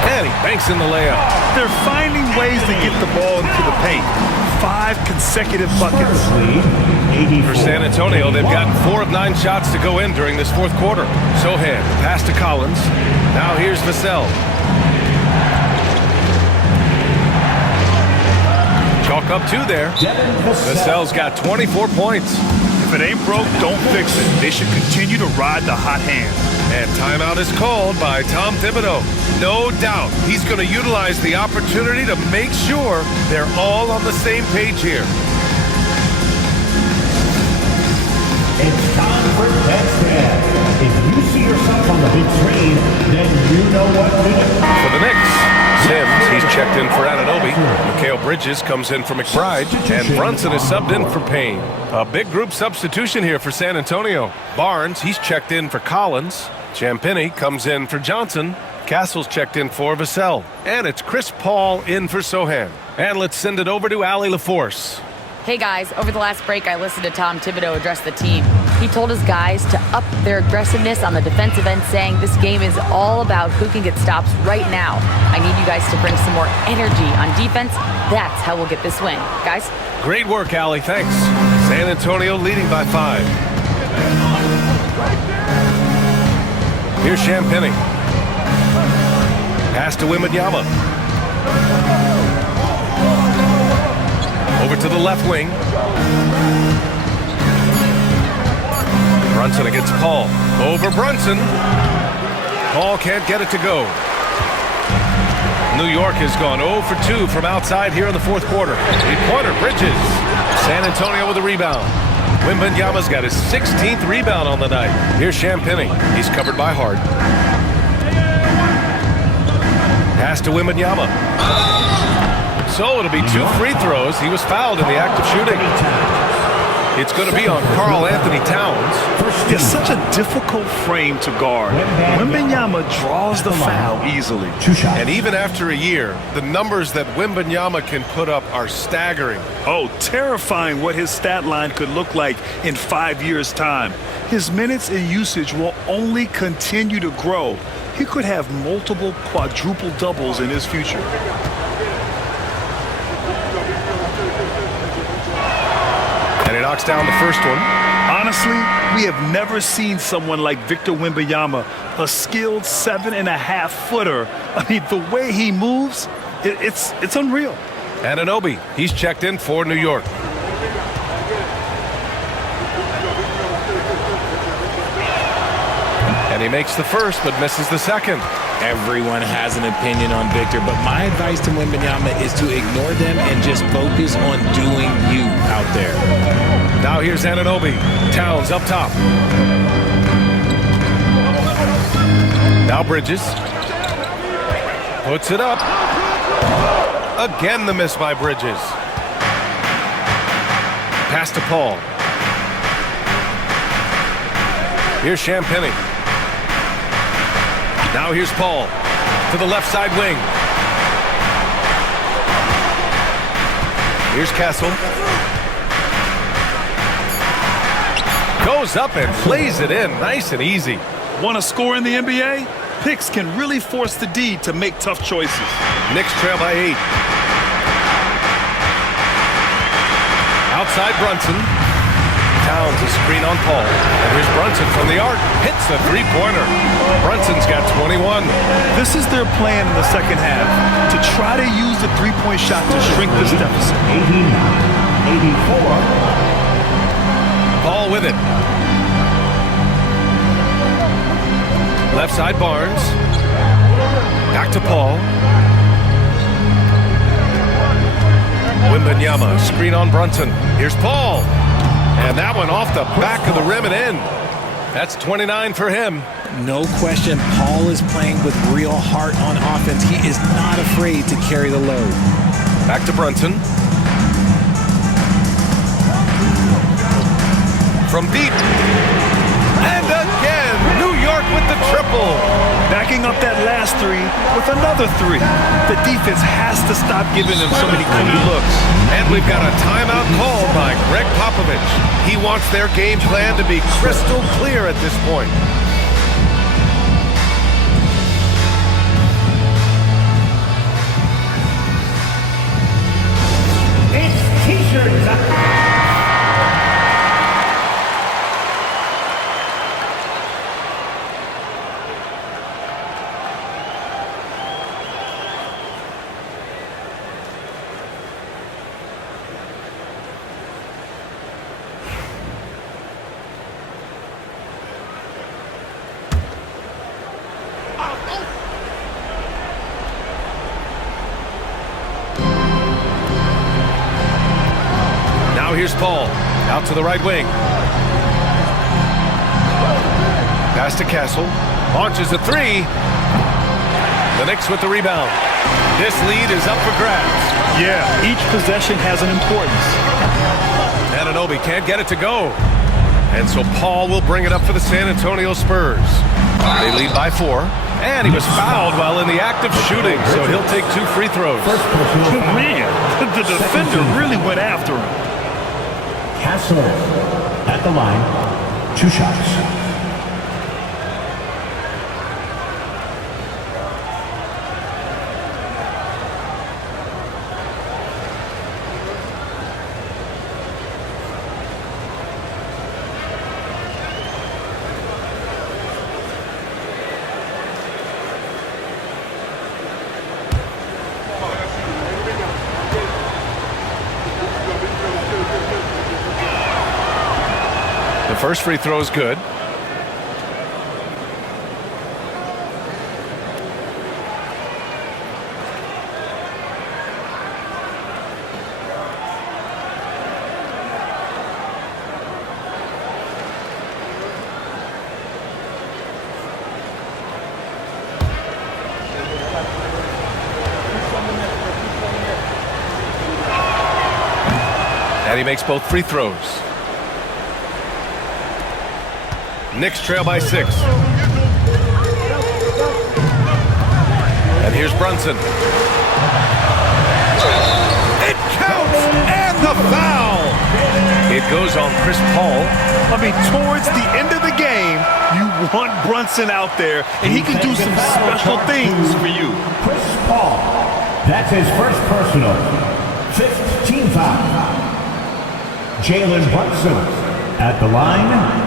And he banks in the layup. They're finding ways to get the ball into the paint. 5 consecutive buckets. For San Antonio, they've gotten 4 of 9 shots to go in during this 4th quarter. Sohan, pass to Collins. Now here's Vassell. Chalk up 2 there. Vassell's got 24 points. If it ain't broke, don't fix it. They should continue to ride the hot hand. And timeout is called by Tom Thibodeau. No doubt he's going to utilize the opportunity to make sure they're all on the same page here. It's time for touchdown. If you see yourself on the big screen, then you know what to do. For the Knicks, Sims, he's checked in for Anunoby. Mikal Bridges comes in for McBride. And Brunson is subbed in for Payne. A big group substitution here for San Antonio. Barnes, he's checked in for Collins. Champagnie comes in for Johnson. Castle's checked in for Vassell. And it's Chris Paul in for Sohan. And let's send it over to Allie LaForce. Hey guys, over the last break, I listened to Tom Thibodeau address the team. He told his guys to up their aggressiveness on the defensive end, saying this game is all about who can get stops right now. I need you guys to bring some more energy on defense. That's how we'll get this win. Guys? Great work, Allie. Thanks. San Antonio leading by 5. Here's Champagny. Pass to Wembanyama. Over to the left wing. Brunson against Paul. Over Brunson. Paul can't get it to go. New York has gone 0 for 2 from outside here in the fourth quarter. 3-pointer, Bridges. San Antonio with a rebound. Wembanyama's got his 16th rebound on the night. Here's Champagny. He's covered by Hart. Pass to Wembanyama. So it'll be 2 free throws. He was fouled in the act of shooting. It's going to be on Karl Anthony Towns. It's such a difficult frame to guard. Wembanyama draws the foul easily. And even after a year, the numbers that Wembanyama can put up are staggering. Oh, terrifying what his stat line could look like in 5 years' time. His minutes and usage will only continue to grow. He could have multiple quadruple doubles in his future. And he knocks down the first one. Honestly, we have never seen someone like Victor Wembanyama, a skilled 7.5-footer. I mean, the way he moves, it's unreal. Anunoby, he's checked in for New York. And he makes the first, but misses the second. Everyone has an opinion on Victor, but my advice to Wembanyama is to ignore them and just focus on doing you out there. Now here's Anunoby. Towns up top. Now Bridges. Puts it up. Again the miss by Bridges. Pass to Paul. Here's Champagny. Now here's Paul to the left side wing. Here's Castle. Goes up and plays it in nice and easy. Want to score in the NBA? Picks can really force the D to make tough choices. Knicks trail by 8. Outside Brunson. Towns a screen on Paul. And here's Brunson from the arc. Hits a 3-pointer. Brunson's got 21. This is their plan in the second half, to try to use the three-point shot to shrink this deficit. 89, 84. Paul with it. Left side Barnes. Back to Paul. Wembanyama, screen on Brunson. Here's Paul. And that one off the back of the rim and in. That's 29 for him. No question, Paul is playing with real heart on offense. He is not afraid to carry the load. Back to Brunson. From deep. And again, New York with the triple. Backing up that last three with another three. The defense has to stop giving them so many clean looks. And we've got a timeout called by Greg Popovich. He wants their game plan to be crystal clear at this point. It's T-shirts. Here's Paul, out to the right wing. Pass to Castle, launches a 3. The Knicks with the rebound. This lead is up for grabs. Yeah, each possession has an importance. Anunoby can't get it to go. And so Paul will bring it up for the San Antonio Spurs. They lead by 4. And he was fouled while in the act of shooting, so he'll take 2 free throws. Man, the defender really went after him. Castle at the line, 2 shots. The first free throw is good. And he makes both free throws. Knicks trail by 6. And here's Brunson. It counts! And the foul! It goes on Chris Paul. I mean, towards the end of the game, you want Brunson out there, and he can do some special things for you. Chris Paul. That's his first personal. 5th team foul. Jalen Brunson at the line.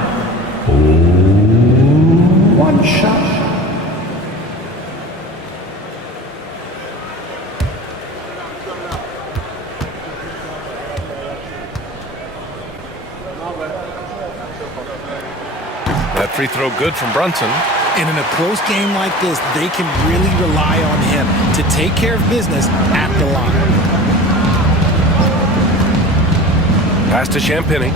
1 shot. That free throw good from Brunson. And in a close game like this, they can really rely on him to take care of business at the line. Pass to Champagny.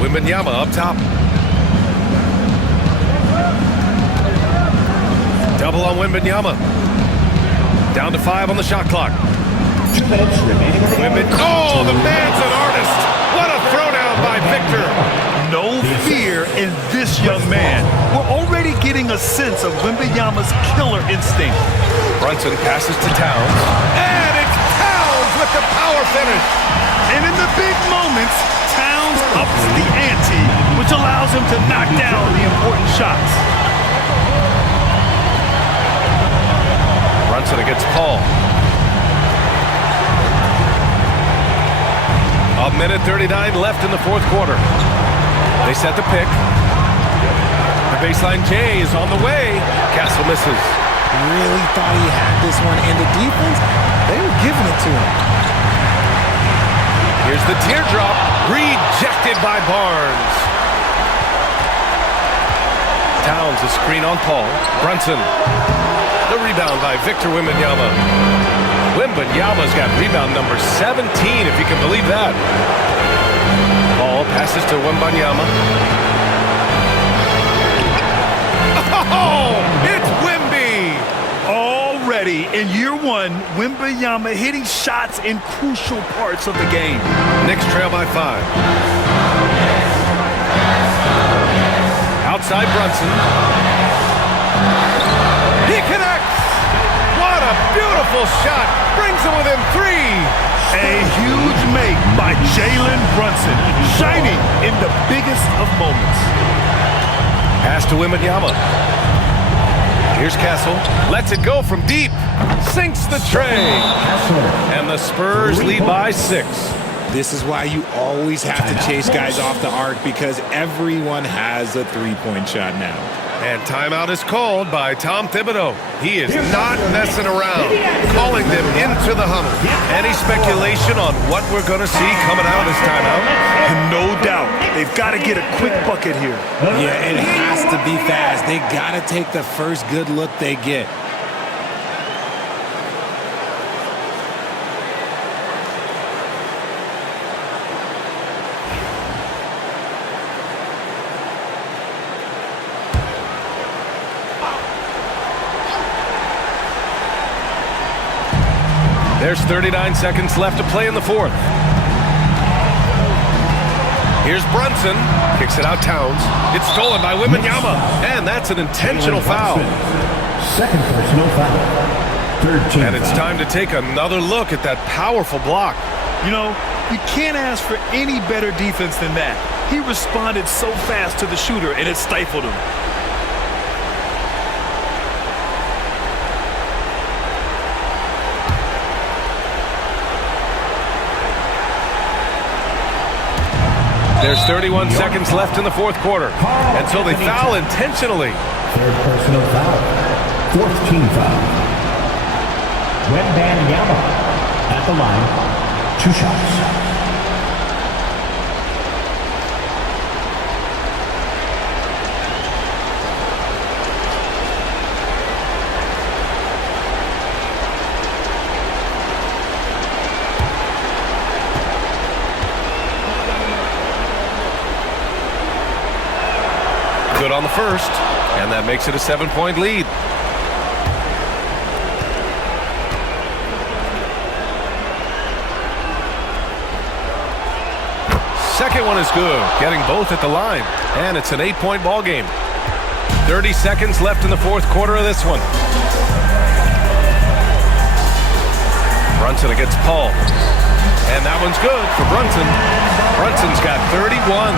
Wembanyama up top. Double on Wembanyama. Down to 5 on the shot clock. 2 minutes remaining in the game. Oh, the man's an artist. What a throwdown by Victor. No fear in this young man. We're already getting a sense of Wembanyama's killer instinct. Brunson passes to Towns. And it's Towns with the power finish. And in the big moments, Towns ups the ante, which allows him to knock down the important shots. Brunson against Paul. A minute 39 left in the 4th quarter. They set the pick. The baseline J is on the way. Castle misses. Really thought he had this one, and the defense, they were giving it to him. Here's the teardrop. Rejected by Barnes. Towns a screen on Paul. Brunson. The rebound by Victor Wembanyama. Wembanyama's got rebound number 17, if you can believe that. Paul passes to Wembanyama. Oh, it's Wemby! Already in year 1, Wembanyama hitting shots in crucial parts of the game. Knicks trail by 5. Outside Brunson. He connects! What a beautiful shot! Brings him within 3! A huge make by Jalen Brunson, shining in the biggest of moments. Pass to Wembanyama. Here's Castle. Lets it go from deep. Sinks the tray. And the Spurs lead by 6. This is why you always have to chase guys off the arc, because everyone has a three-point shot now. And timeout is called by Tom Thibodeau. He is not messing around, calling them into the huddle. Any speculation on what we're going to see coming out of this timeout? No doubt. They've got to get a quick bucket here. Yeah, it has to be fast. They got to take the first good look they get. There's 39 seconds left to play in the 4th. Here's Brunson. Kicks it out Towns. It's stolen by Wembanyama. And that's an intentional foul. Second personal foul. 13. And it's time to take another look at that powerful block. You know, you can't ask for any better defense than that. He responded so fast to the shooter, and it stifled him. There's 31 seconds left in the fourth quarter, and so they foul intentionally. Third personal foul. Fourth team foul. Wembanyama at the line. 2 shots. Good on the first, and that makes it a 7-point lead. Second one is good, getting both at the line, and it's an 8-point ball game. 30 seconds left in the fourth quarter of this one. Brunson against Paul, and that one's good for Brunson. Brunson's got 31.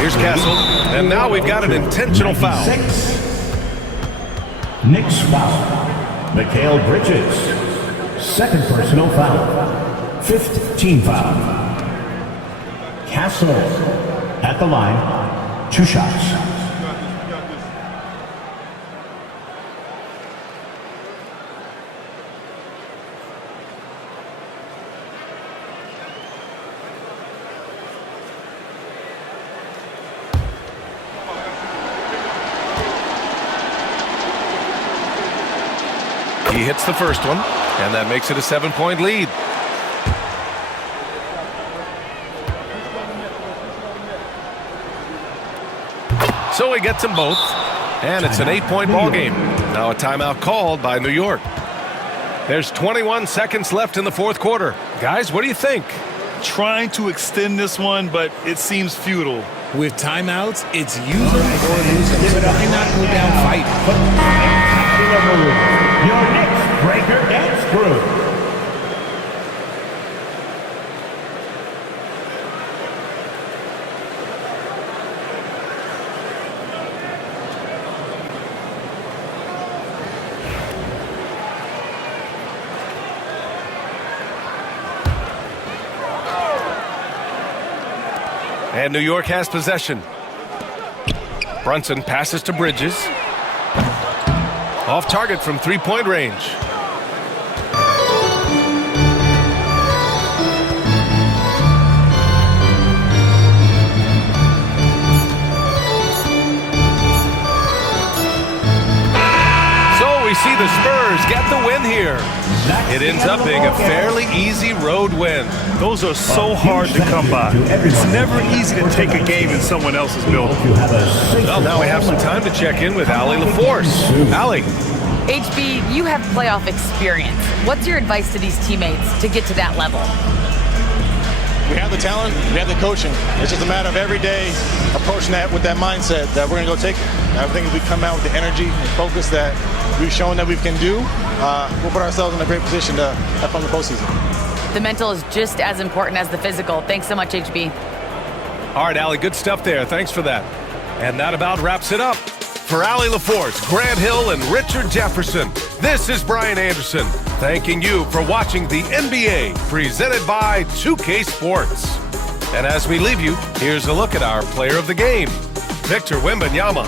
Here's Castle, and now we've got an intentional foul. Knicks foul. Mikal Bridges. Second personal foul. Fifth team foul. Castle at the line. 2 shots. He hits the first one, and that makes it a 7-point lead. So he gets them both, and it's an 8-point ball game. Now a timeout called by New York. There's 21 seconds left in the fourth quarter. Guys, what do you think? Trying to extend this one, but it seems futile. With timeouts, it's use them or lose them. So why not go down fighting? Your Knicks breaker and screw. And New York has possession. Brunson passes to Bridges. Off target from 3-point range. So we see the Spurs get the win here. It ends up being a fairly easy road win. Those are so hard to come by. It's never easy to take a game in someone else's building. Well, now we have some time to check in with Allie LaForce. Allie. HB, you have playoff experience. What's your advice to these teammates to get to that level? We have the talent, we have the coaching. It's just a matter of every day approaching that with that mindset that we're going to go take it. I think if we come out with the energy and focus that we've shown that we can do, we'll put ourselves in a great position to have fun in the postseason. The mental is just as important as the physical. Thanks so much, HB. All right, Allie, good stuff there. Thanks for that. And that about wraps it up. For Allie LaForce, Grant Hill, and Richard Jefferson, this is Brian Anderson, thanking you for watching the NBA, presented by 2K Sports. And as we leave you, here's a look at our player of the game, Victor Wembanyama.